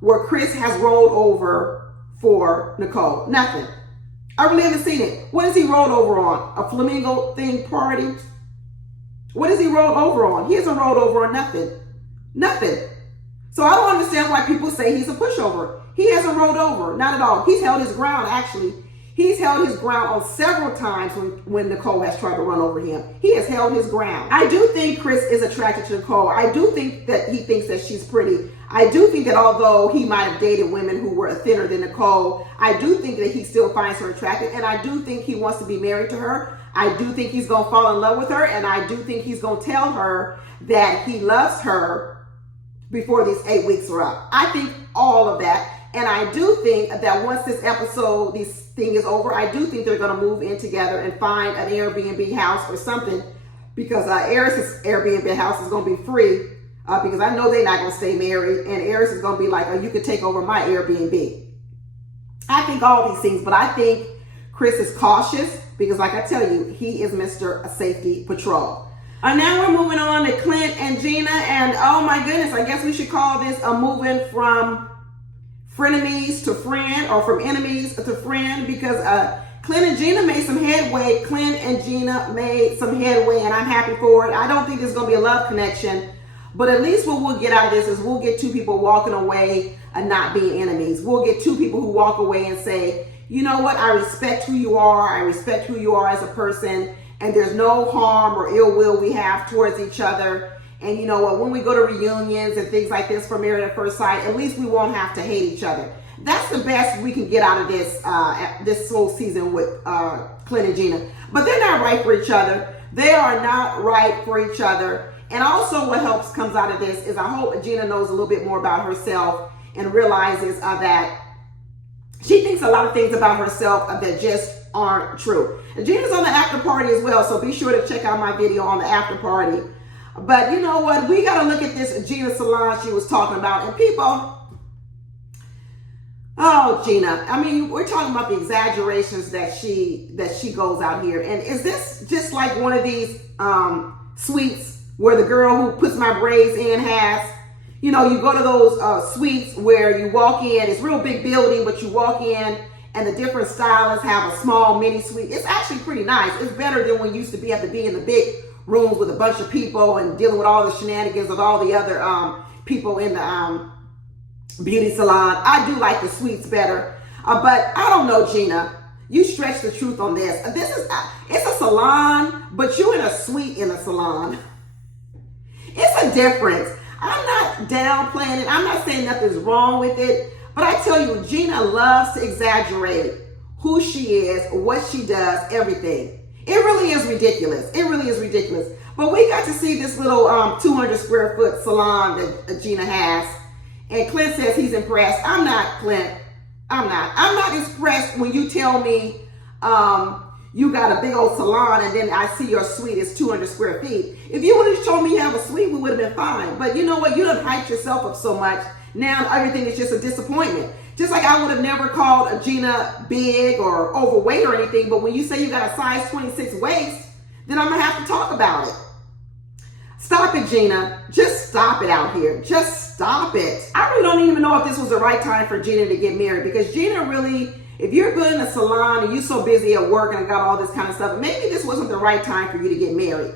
where Chris has rolled over for Nicole. Nothing. I really haven't seen it. What has he rolled over on? A flamingo themed party? What has he rolled over on? He hasn't rolled over on nothing. Nothing. So I don't understand why people say he's a pushover. He hasn't rolled over. Not at all. He's held his ground, actually. He's held his ground on several times when Nicole has tried to run over him. He has held his ground. I do think Chris is attracted to Nicole. I do think that he thinks that she's pretty. I do think that although he might have dated women who were thinner than Nicole, I do think that he still finds her attractive. And I do think he wants to be married to her. I do think he's going to fall in love with her. And I do think he's going to tell her that he loves her before these 8 weeks are up. I think all of that. And I do think that once this thing is over, I do think they're going to move in together and find an Airbnb house or something, because Airris' Airbnb house is going to be free, because I know they're not going to stay married, and Airris is going to be like, oh, you can take over my Airbnb. I think all these things, but I think Chris is cautious because, like I tell you, he is Mr. Safety Patrol. Now we're moving on to Clint and Gina, and oh my goodness, I guess we should call this a moving from frenemies to friend, or from enemies to friend, because Clint and Gina made some headway. Clint and Gina made some headway, and I'm happy for it. I don't think there's going to be a love connection, but at least what we'll get out of this is we'll get two people walking away and not being enemies. We'll get two people who walk away and say, you know what, I respect who you are. I respect who you are as a person, and there's no harm or ill will we have towards each other. And you know what, when we go to reunions and things like this for Married at First Sight, at least we won't have to hate each other. That's the best we can get out of this whole season with Clint and Gina. But they're not right for each other. They are not right for each other. And also what comes out of this is I hope Gina knows a little bit more about herself and realizes that she thinks a lot of things about herself that just aren't true. And Gina's on the after party as well, so be sure to check out my video on the after party. But you know what? We got to look at this Gina salon she was talking about. And people, oh, Gina, I mean, we're talking about the exaggerations that she goes out here. And is this just like one of these suites where the girl who puts my braids in has? You know, you go to those suites where you walk in, it's a real big building, but you walk in and the different stylists have a small mini suite. It's actually pretty nice. It's better than when you used to have to be in the big rooms with a bunch of people and dealing with all the shenanigans of all the other people in the beauty salon. I do like the suites better. But I don't know, Gina. You stretch the truth on this. It's a salon, but you're in a suite in a salon. It's a difference. I'm not downplaying it. I'm not saying nothing's wrong with it. But I tell you, Gina loves to exaggerate who she is, what she does, everything. It really is ridiculous. It really is ridiculous. But we got to see this little 200 square foot salon that Gina has. And Clint says he's impressed. I'm not, Clint. I'm not impressed when you tell me you got a big old salon and then I see your suite is 200 square feet. If you would have told me you have a suite, we would have been fine. But you know what? You done hyped yourself up so much. Now everything is just a disappointment. Just like I would have never called a Gina big or overweight or anything. But when you say you got a size 26 waist, then I'm going to have to talk about it. Stop it, Gina. Just stop it out here. Just stop it. I really don't even know if this was the right time for Gina to get married, because Gina really, if you're good in a salon and you're so busy at work and got all this kind of stuff, maybe this wasn't the right time for you to get married.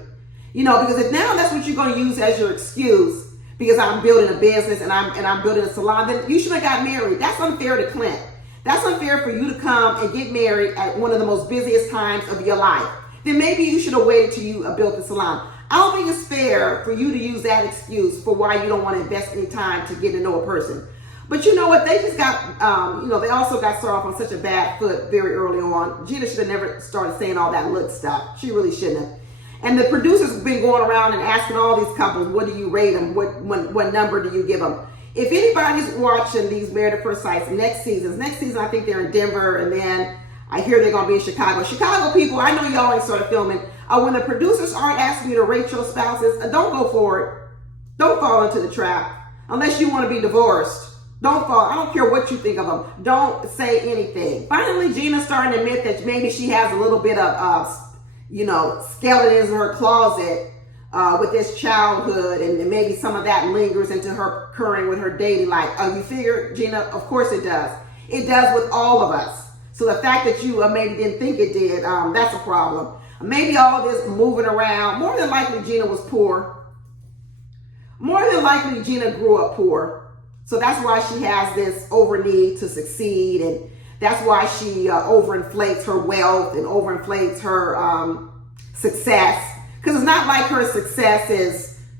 You know, because if now that's what you're going to use as your excuse, because I'm building a business and I'm building a salon, then you should have got married. That's unfair to Clint. That's unfair for you to come and get married at one of the most busiest times of your life. Then maybe you should have waited till you built the salon. I don't think it's fair for you to use that excuse for why you don't want to invest any time to get to know a person. But you know what? They just got, they also got started off on such a bad foot very early on. Gina should have never started saying all that look stuff. She really shouldn't have. And the producers have been going around and asking all these couples, what do you rate them? What number do you give them? If anybody's watching these Married at First Sights next season I think they're in Denver, and then I hear they're going to be in Chicago. Chicago people, I know y'all ain't started filming. When the producers aren't asking you to rate your spouses, don't go for it. Don't fall into the trap. Unless you want to be divorced. Don't fall. I don't care what you think of them. Don't say anything. Finally, Gina's starting to admit that maybe she has a little bit of skeletons in her closet with this childhood, and maybe some of that lingers into her occurring with her dating life. You figure, Gina? Of course it does. It does with all of us. So the fact that you maybe didn't think it did, that's a problem. Maybe all this moving around, more than likely Gina was poor. More than likely Gina grew up poor. So that's why she has this over need to succeed, and that's why she overinflates her wealth and overinflates her success. Because it's not like her success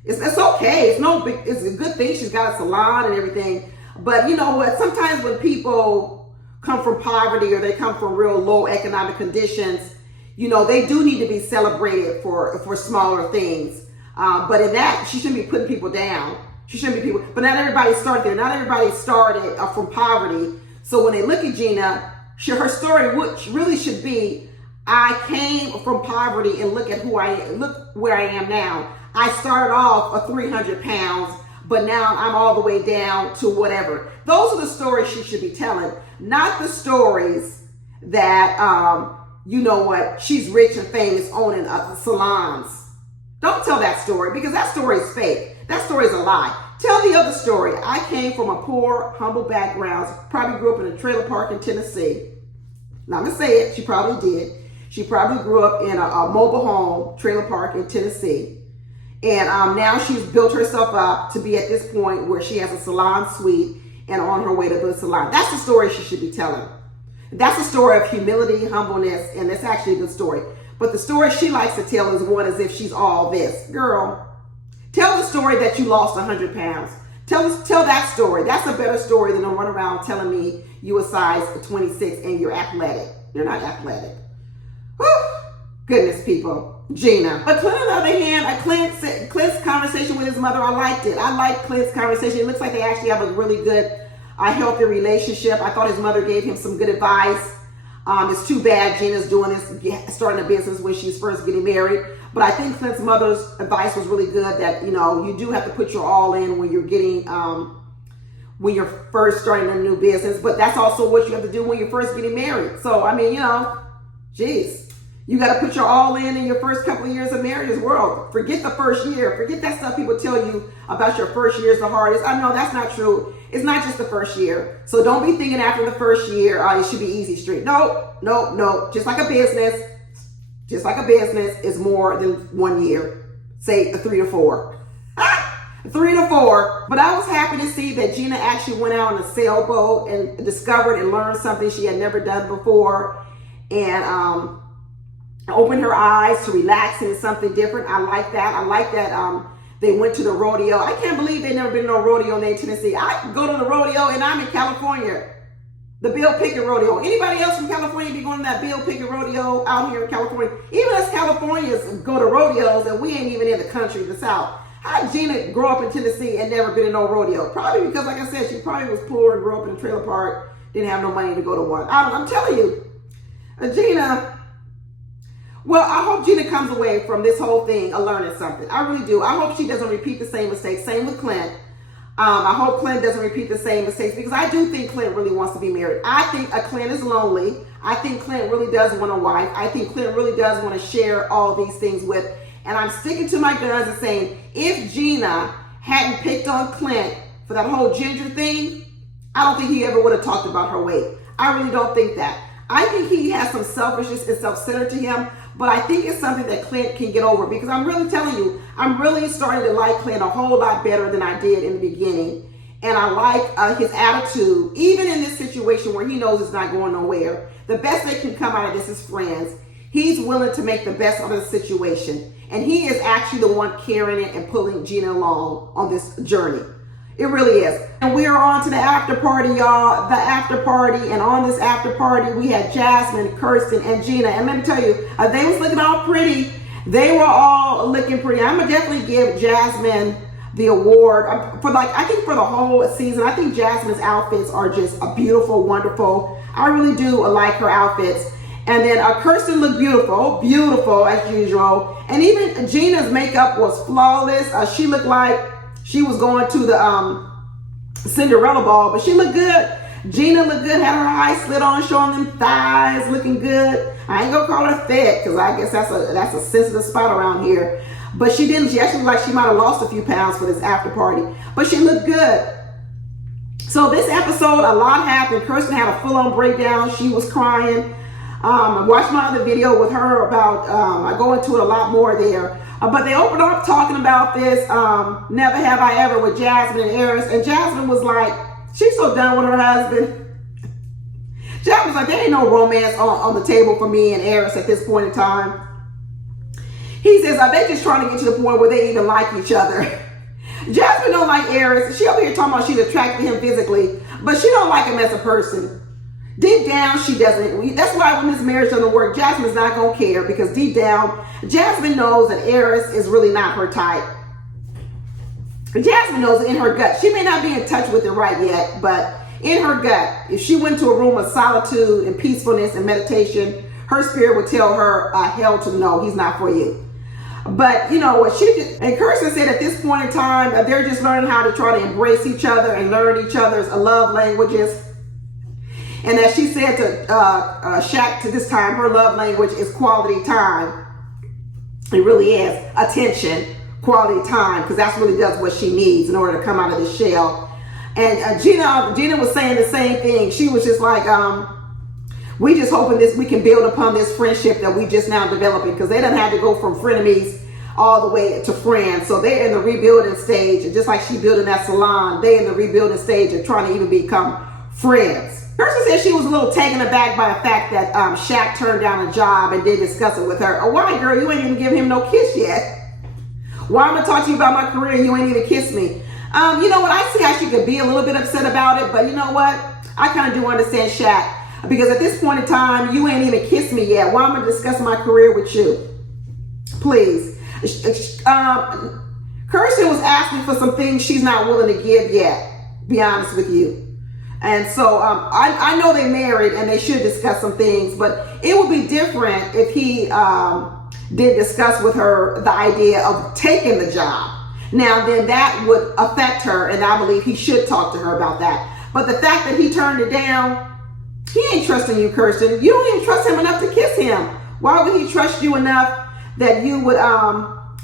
it's okay. It's a good thing she's got a salon and everything. But you know what? Sometimes when people come from poverty or they come from real low economic conditions, they do need to be celebrated for smaller things. But in that, she shouldn't be putting people down. She shouldn't be but not everybody started there. Not everybody started from poverty. So when they look at Gina, her story really should be, I came from poverty and look where I am now. I started off at 300 pounds, but now I'm all the way down to whatever. Those are the stories she should be telling, not the stories that, she's rich and famous owning salons. Don't tell that story because that story is fake. That story is a lie. Tell the other story. I came from a poor, humble background. Probably grew up in a trailer park in Tennessee. Now I'm going to say it. She probably did. She probably grew up in a mobile home trailer park in Tennessee. And now she's built herself up to be at this point where she has a salon suite and on her way to the salon. That's the story she should be telling. That's a story of humility, humbleness, and that's actually a good story. But the story she likes to tell is one as if she's all this. Girl, tell the story that you lost 100 pounds. Tell that story. That's a better story than to run around telling me you a size 26 and you're athletic. You're not athletic. Whew. Goodness, people. Gina. But Clint, on the other hand, Clint's conversation with his mother, I liked it. I liked Clint's conversation. It looks like they actually have a really good, healthy relationship. I thought his mother gave him some good advice. It's too bad Gina's doing this, starting a business when she's first getting married. But I think Clint's mother's advice was really good that, you do have to put your all in when you're getting, when you're first starting a new business. But that's also what you have to do when you're first getting married. So, I mean, geez. You got to put your all in your first couple of years of marriage as well. Forget the first year. Forget that stuff people tell you about your first year is the hardest. I know that's not true. It's not just the first year. So don't be thinking after the first year, it should be easy street. No. Just like a business, it's more than 1 year. Say 3 to 4. 3 to 4. But I was happy to see that Gina actually went out on a sailboat and discovered and learned something she had never done before. And, open her eyes to relaxing and something different. I like that. I like that they went to the rodeo. I can't believe they've never been to a rodeo in Tennessee. I go to the rodeo and I'm in California. The Bill Pickett rodeo. Anybody else from California be going to that Bill Pickett rodeo out here in California? Even us Californians go to rodeos and we ain't even in the country, the South. How did Gina grow up in Tennessee and never been to no rodeo? Probably because, like I said, she probably was poor and grew up in a trailer park, didn't have no money to go to one. I'm telling you, Gina... Well, I hope Gina comes away from this whole thing learning something. I really do. I hope she doesn't repeat the same mistakes. Same with Clint. I hope Clint doesn't repeat the same mistakes because I do think Clint really wants to be married. I think Clint is lonely. I think Clint really does want a wife. I think Clint really does want to share all these things with. And I'm sticking to my guns and saying, if Gina hadn't picked on Clint for that whole ginger thing, I don't think he ever would have talked about her weight. I really don't think that. I think he has some selfishness and self-centered to him, but I think it's something that Clint can get over because I'm really telling you, I'm really starting to like Clint a whole lot better than I did in the beginning. And I like his attitude, even in this situation where he knows it's not going nowhere. The best that can come out of this is friends. He's willing to make the best of the situation. And he is actually the one carrying it and pulling Gina along on this journey. It really is. And we are on to the after party, y'all. The after party. And on this after party, we had Jasmin, Kirsten, and Gina. And let me tell you, they was looking all pretty. They were all looking pretty. I'm going to definitely give Jasmin the award I think for the whole season. I think Jasmin's outfits are just beautiful, wonderful. I really do like her outfits. And then Kirsten looked beautiful as usual. And even Gina's makeup was flawless. She looked like she was going to the Cinderella ball, but she looked good. Gina looked good, had her eyes slit on, showing them thighs, looking good. I ain't gonna call her fat because I guess that's a sensitive spot around here. But she didn't. She actually looked like she might have lost a few pounds for this after party, but she looked good. So this episode, a lot happened. Kirsten had a full-on breakdown. She was crying. I watched my other video with her about, I go into it a lot more there. But they opened up talking about this Never Have I Ever with Jasmin and Airris. And Jasmin was like, she's so done with her husband. Jasmin was like, there ain't no romance on the table for me and Airris at this point in time. He says, they're just trying to get to the point where they even like each other. Jasmin don't like Airris. She over here talking about she's attracted to him physically, but she don't like him as a person. Deep down, she doesn't. That's why when this marriage doesn't work, Jasmin's not going to care because deep down, Jasmin knows that Airris is really not her type. Jasmin knows it in her gut. She may not be in touch with it right yet, but in her gut, if she went to a room of solitude and peacefulness and meditation, her spirit would tell her, hell to no, he's not for you. But you know what she did, and Kirsten said at this point in time, they're just learning how to try to embrace each other and learn each other's love languages. And as she said to Shaq, to this time, her love language is quality time. It really is attention, quality time, because that's really does what she needs in order to come out of the shell. And Gina was saying the same thing. She was just like, we just hoping we can build upon this friendship that we just now developing, because they done had to go from frenemies all the way to friends. So they're in the rebuilding stage, and just like she building that salon, they in the rebuilding stage of trying to even become friends. Kirsten said she was a little taken aback by the fact that Shaq turned down a job and did discuss it with her. Oh, why, girl? You ain't even give him no kiss yet. Why am I talking to you about my career? You ain't even kissed me. You know what? I see how she could be a little bit upset about it, but you know what? I kind of do understand Shaq, because at this point in time, you ain't even kissed me yet. Why am I discussing my career with you? Please. Kirsten was asking for some things she's not willing to give yet, be honest with you. And so I know they married and they should discuss some things, but it would be different if he did discuss with her the idea of taking the job. Now, then that would affect her, and I believe he should talk to her about that. But the fact that he turned it down, he ain't trusting you, Kirsten. You don't even trust him enough to kiss him. Why would he trust you enough that you would,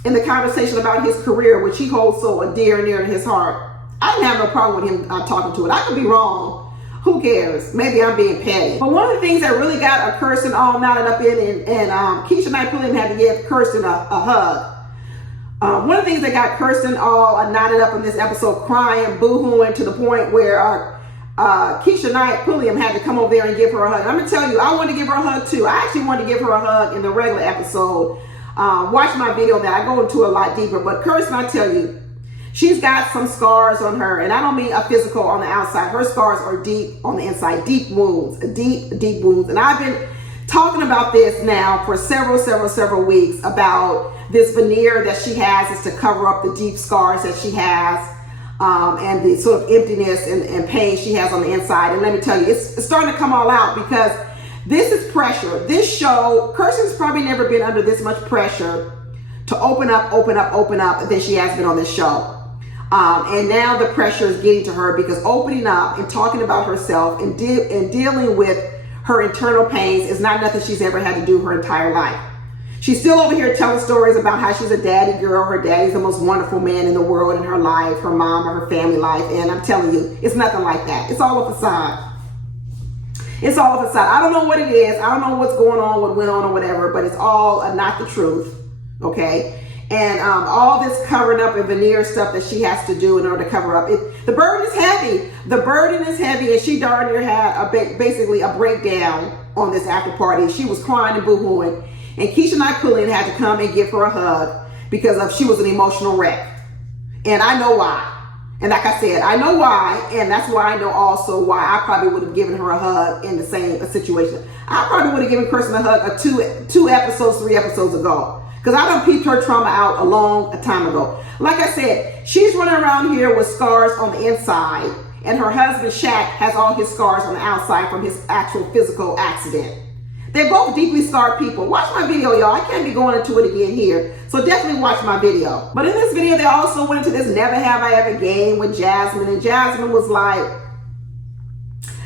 in the conversation about his career, which he holds so dear and near to his heart? I didn't have no problem with him talking to it. I could be wrong. Who cares? Maybe I'm being petty. But one of the things that really got Kirsten all knotted up in, and Keisha Knight Pulliam had to give Kirsten a hug. One of the things that got Kirsten all knotted up in this episode, crying, boo-hooing, to the point where Keisha Knight Pulliam had to come over there and give her a hug. I'm going to tell you, I wanted to give her a hug too. I actually wanted to give her a hug in the regular episode. Watch my video that I go into a lot deeper. But Kirsten, I tell you, she's got some scars on her, and I don't mean a physical on the outside. Her scars are deep on the inside, deep wounds, deep wounds. And I've been talking about this now for several weeks, about this veneer that she has is to cover up the deep scars that she has, and the sort of emptiness and pain she has on the inside. And let me tell you, it's starting to come all out, because this is pressure. This show, Kirsten's probably never been under this much pressure to open up than she has been on this show. And now the pressure is getting to her, because opening up and talking about herself and dealing with her internal pains is not nothing she's ever had to do her entire life. She's still over here telling stories about how she's a daddy girl. Her daddy's the most wonderful man in the world in her life, her mom or her family life. And I'm telling you, it's nothing like that. It's all a facade. It's all a facade. I don't know what it is. I don't know what's going on, what went on or whatever, but it's all not the truth. Okay? And all this covering up and veneer stuff that she has to do in order to cover up. The burden is heavy. The burden is heavy, and she darn near had basically a breakdown on this after party. She was crying and boo-hooing. And Keisha Knight Pulliam had to come and give her a hug because she was an emotional wreck. And I know why. And like I said, I know why. And that's why I know also why I probably would have given her a hug in the same situation. I probably would have given Kirsten a hug three episodes ago. Because I done peeped her trauma out a long time ago. Like I said, she's running around here with scars on the inside, and her husband Shaq has all his scars on the outside from his actual physical accident. They're both deeply scarred people. Watch my video, y'all. I can't be going into it again here. So definitely watch my video. But in this video, they also went into this never have I ever game with Jasmin. And Jasmin was like,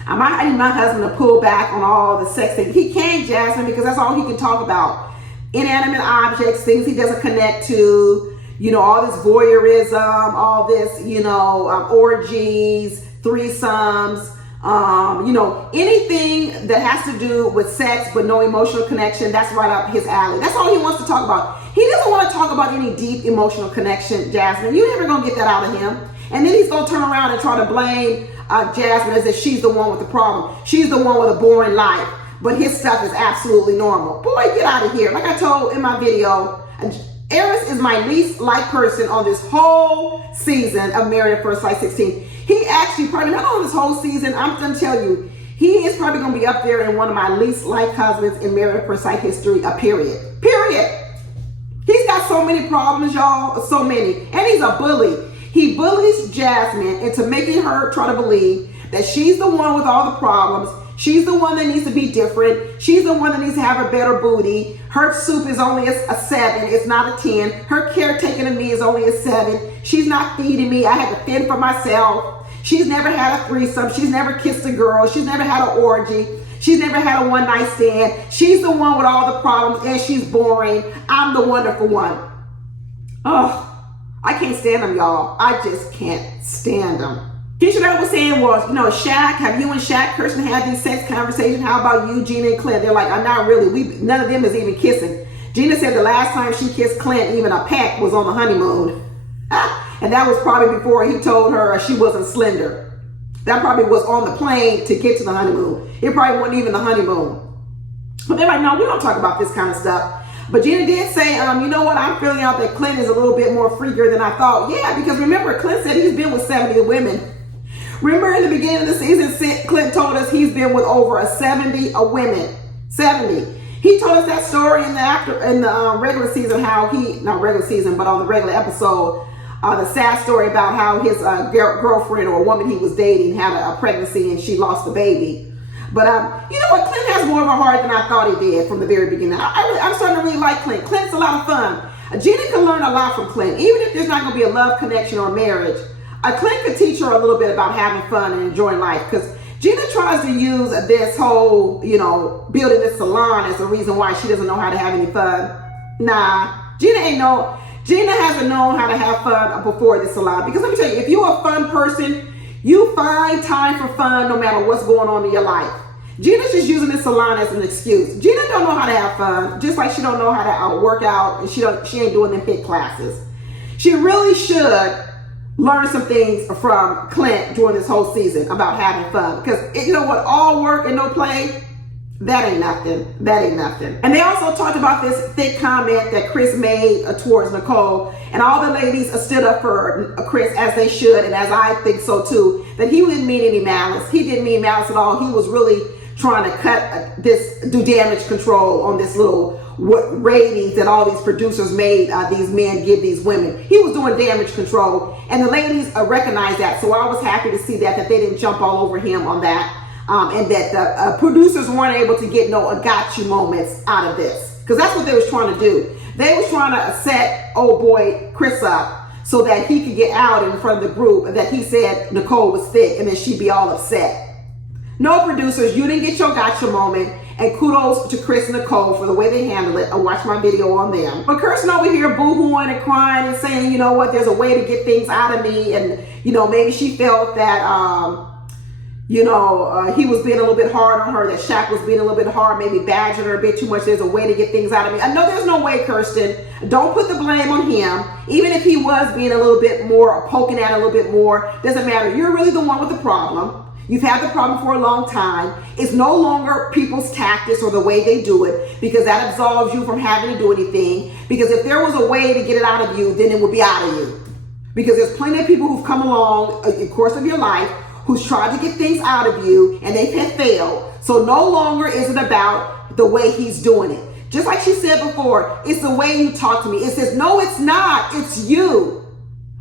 I need my husband to pull back on all the sex things. He can't, Jasmin, because that's all he can talk about. Inanimate objects, things he doesn't connect to, all this voyeurism, all this, orgies, threesomes, anything that has to do with sex but no emotional connection, that's right up his alley. That's all he wants to talk about. He doesn't want to talk about any deep emotional connection, Jasmin. You're never going to get that out of him. And then he's going to turn around and try to blame Jasmin as if she's the one with the problem. She's the one with a boring life. But his stuff is absolutely normal. Boy, get out of here. Like I told in my video, Airris is my least liked person on this whole season of Married at First Sight 16. He actually probably, not on this whole season, I'm going to tell you, he is probably going to be up there in one of my least liked husbands in Married at First Sight history, period. He's got so many problems, y'all, so many. And he's a bully. He bullies Jasmin into making her try to believe that she's the one with all the problems. She's the one that needs to be different. She's the one that needs to have a better booty. Her soup is only a 7. It's not a 10. Her caretaking of me is only a 7. She's not feeding me. I had to fend for myself. She's never had a threesome. She's never kissed a girl. She's never had an orgy. She's never had a one-night stand. She's the one with all the problems, and she's boring. I'm the wonderful one. Oh, I can't stand them, y'all. I just can't stand them. Keisha was saying was, Shaq, have you and Shaq, Kirsten, had these sex conversations? How about you, Gina and Clint? They're like, not really. None of them is even kissing. Gina said the last time she kissed Clint, even a peck, was on the honeymoon. And that was probably before he told her she wasn't slender. That probably was on the plane to get to the honeymoon. It probably wasn't even the honeymoon. But they're like, no, we don't talk about this kind of stuff. But Gina did say, you know what? I'm feeling out that Clint is a little bit more freakier than I thought. Yeah, because remember, Clint said he's been with 70 women. Remember in the beginning of the season, Clint told us he's been with over 70 women. 70. He told us that story in the regular season, how not regular season, but on the regular episode, the sad story about how his girlfriend or woman he was dating had a pregnancy and she lost the baby. But you know what? Clint has more of a heart than I thought he did from the very beginning. I'm starting to really like Clint. Clint's a lot of fun. Gina can learn a lot from Clint, even if there's not going to be a love connection or marriage. Clint could teach her a little bit about having fun and enjoying life, because Gina tries to use this whole, building this salon as a reason why she doesn't know how to have any fun. Nah, Gina hasn't known how to have fun before this salon. Because let me tell you, if you're a fun person, you find time for fun no matter what's going on in your life. Gina's just using this salon as an excuse. Gina don't know how to have fun, just like she don't know how to work out, and she ain't doing them HIIT classes. She really should learn some things from Clint during this whole season about having fun. Because you know what? All work and no play, that ain't nothing. That ain't nothing. And they also talked about this thick comment that Chris made towards Nicole. And all the ladies stood up for Chris, as they should, and as I think so too, that he didn't mean any malice. He didn't mean malice at all. He was really trying to do damage control on this little ratings that all these producers made these men give these women. He was doing damage control, and the ladies recognized that. So I was happy to see that they didn't jump all over him on that, and that the producers weren't able to get no got you moments out of this, because that's what they was trying to do. They was trying to set old boy Chris up so that he could get out in front of the group that he said Nicole was thick, and then she'd be all upset. No, producers, you didn't get your gotcha moment, and kudos to Chris and Nicole for the way they handled it. I watched my video on them. But Kirsten over here boo-hooing and crying and saying, you know what, there's a way to get things out of me, and maybe she felt that he was being a little bit hard on her, that Shaq was being a little bit hard, maybe badgering her a bit too much. There's a way to get things out of me. I know there's no way, Kirsten. Don't put the blame on him. Even if he was being a little bit more, poking at it a little bit more, doesn't matter. You're really the one with the problem. You've had the problem for a long time. It's no longer people's tactics or the way they do it, because that absolves you from having to do anything. Because if there was a way to get it out of you, then it would be out of you. Because there's plenty of people who've come along in the course of your life who's tried to get things out of you, and they've had failed. So no longer is it about the way he's doing it. Just like she said before, it's the way you talk to me. It says, no, it's not. It's you.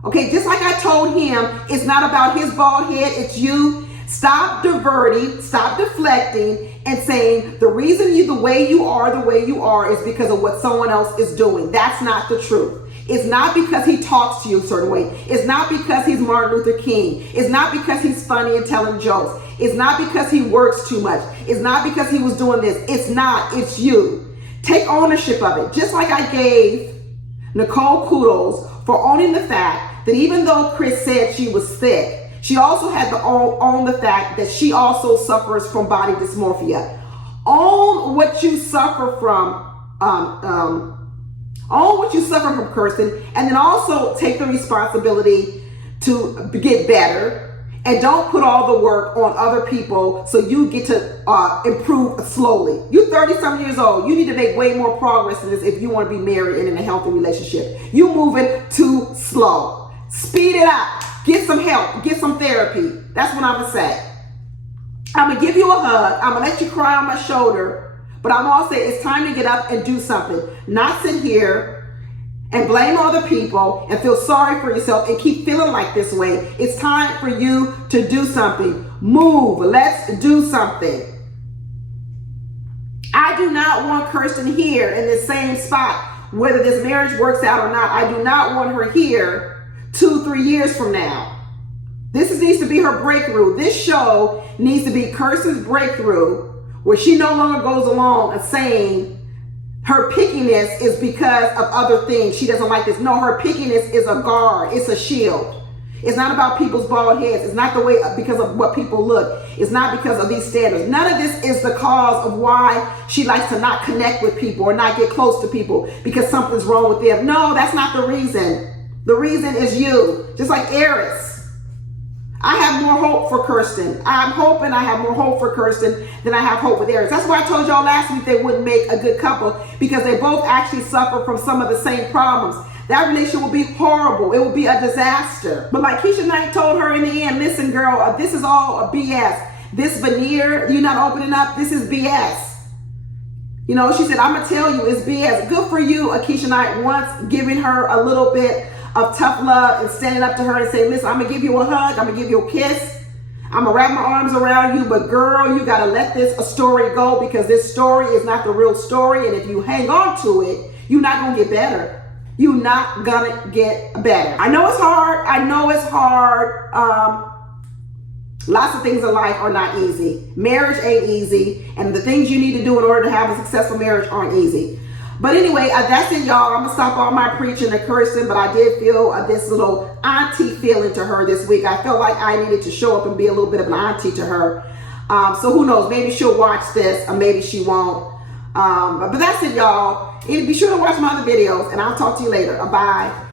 Okay, just like I told him, it's not about his bald head. It's you. Stop diverting, stop deflecting, and saying the reason the way you are is because of what someone else is doing. That's not the truth. It's not because he talks to you a certain way. It's not because he's Martin Luther King. It's not because he's funny and telling jokes. It's not because he works too much. It's not because he was doing this. It's not. It's you. Take ownership of it. Just like I gave Nicole kudos for owning the fact that even though Chris said she was thick, she also had to own the fact that she also suffers from body dysmorphia. Own what you suffer from. Own what you suffer from, Kirsten, and then also take the responsibility to get better, and don't put all the work on other people so you get to improve slowly. You're 30-something years old. You need to make way more progress in this if you want to be married and in a healthy relationship. You're moving too slow. Speed it up. Get some help. Get some therapy. That's what I'm going to say. I'm going to give you a hug. I'm going to let you cry on my shoulder. But I'm also saying it's time to get up and do something. Not sit here and blame other people and feel sorry for yourself and keep feeling like this way. It's time for you to do something. Move. Let's do something. I do not want Kirsten here in the same spot, whether this marriage works out or not. I do not want her here 2-3 years from now. This needs to be her breakthrough. This show needs to be Kirsten's breakthrough where she no longer goes along and saying her pickiness is because of other things. She doesn't like this. No, her pickiness is a guard. It's a shield. It's not about people's bald heads. It's not the way because of what people look. It's not because of these standards. None of this is the cause of why she likes to not connect with people or not get close to people because something's wrong with them. No, that's not the reason. The reason is you. Just like Airris. I have more hope for Kirsten. I'm hoping I have more hope for Kirsten than I have hope with Airris. That's why I told y'all last week they wouldn't make a good couple, because they both actually suffer from some of the same problems. That relationship will be horrible. It will be a disaster. But like Keisha Knight told her in the end, listen, girl, this is all a BS. This veneer, you're not opening up, this is BS. You know, she said, I'm going to tell you, it's BS. Good for you, Keisha Knight, once giving her a little bit of tough love and standing up to her and saying, listen, I'm going to give you a hug. I'm going to give you a kiss. I'm going to wrap my arms around you. But girl, you got to let this story go, because this story is not the real story. And if you hang on to it, you're not going to get better. You're not gonna get better. I know it's hard. I know it's hard. Lots of things in life are not easy. Marriage ain't easy. And the things you need to do in order to have a successful marriage aren't easy. But anyway, that's it, y'all. I'm gonna stop all my preaching to Kirsten, but I did feel this little auntie feeling to her this week. I felt like I needed to show up and be a little bit of an auntie to her. So who knows? Maybe she'll watch this, or maybe she won't. But that's it, y'all. Be sure to watch my other videos, and I'll talk to you later. Bye.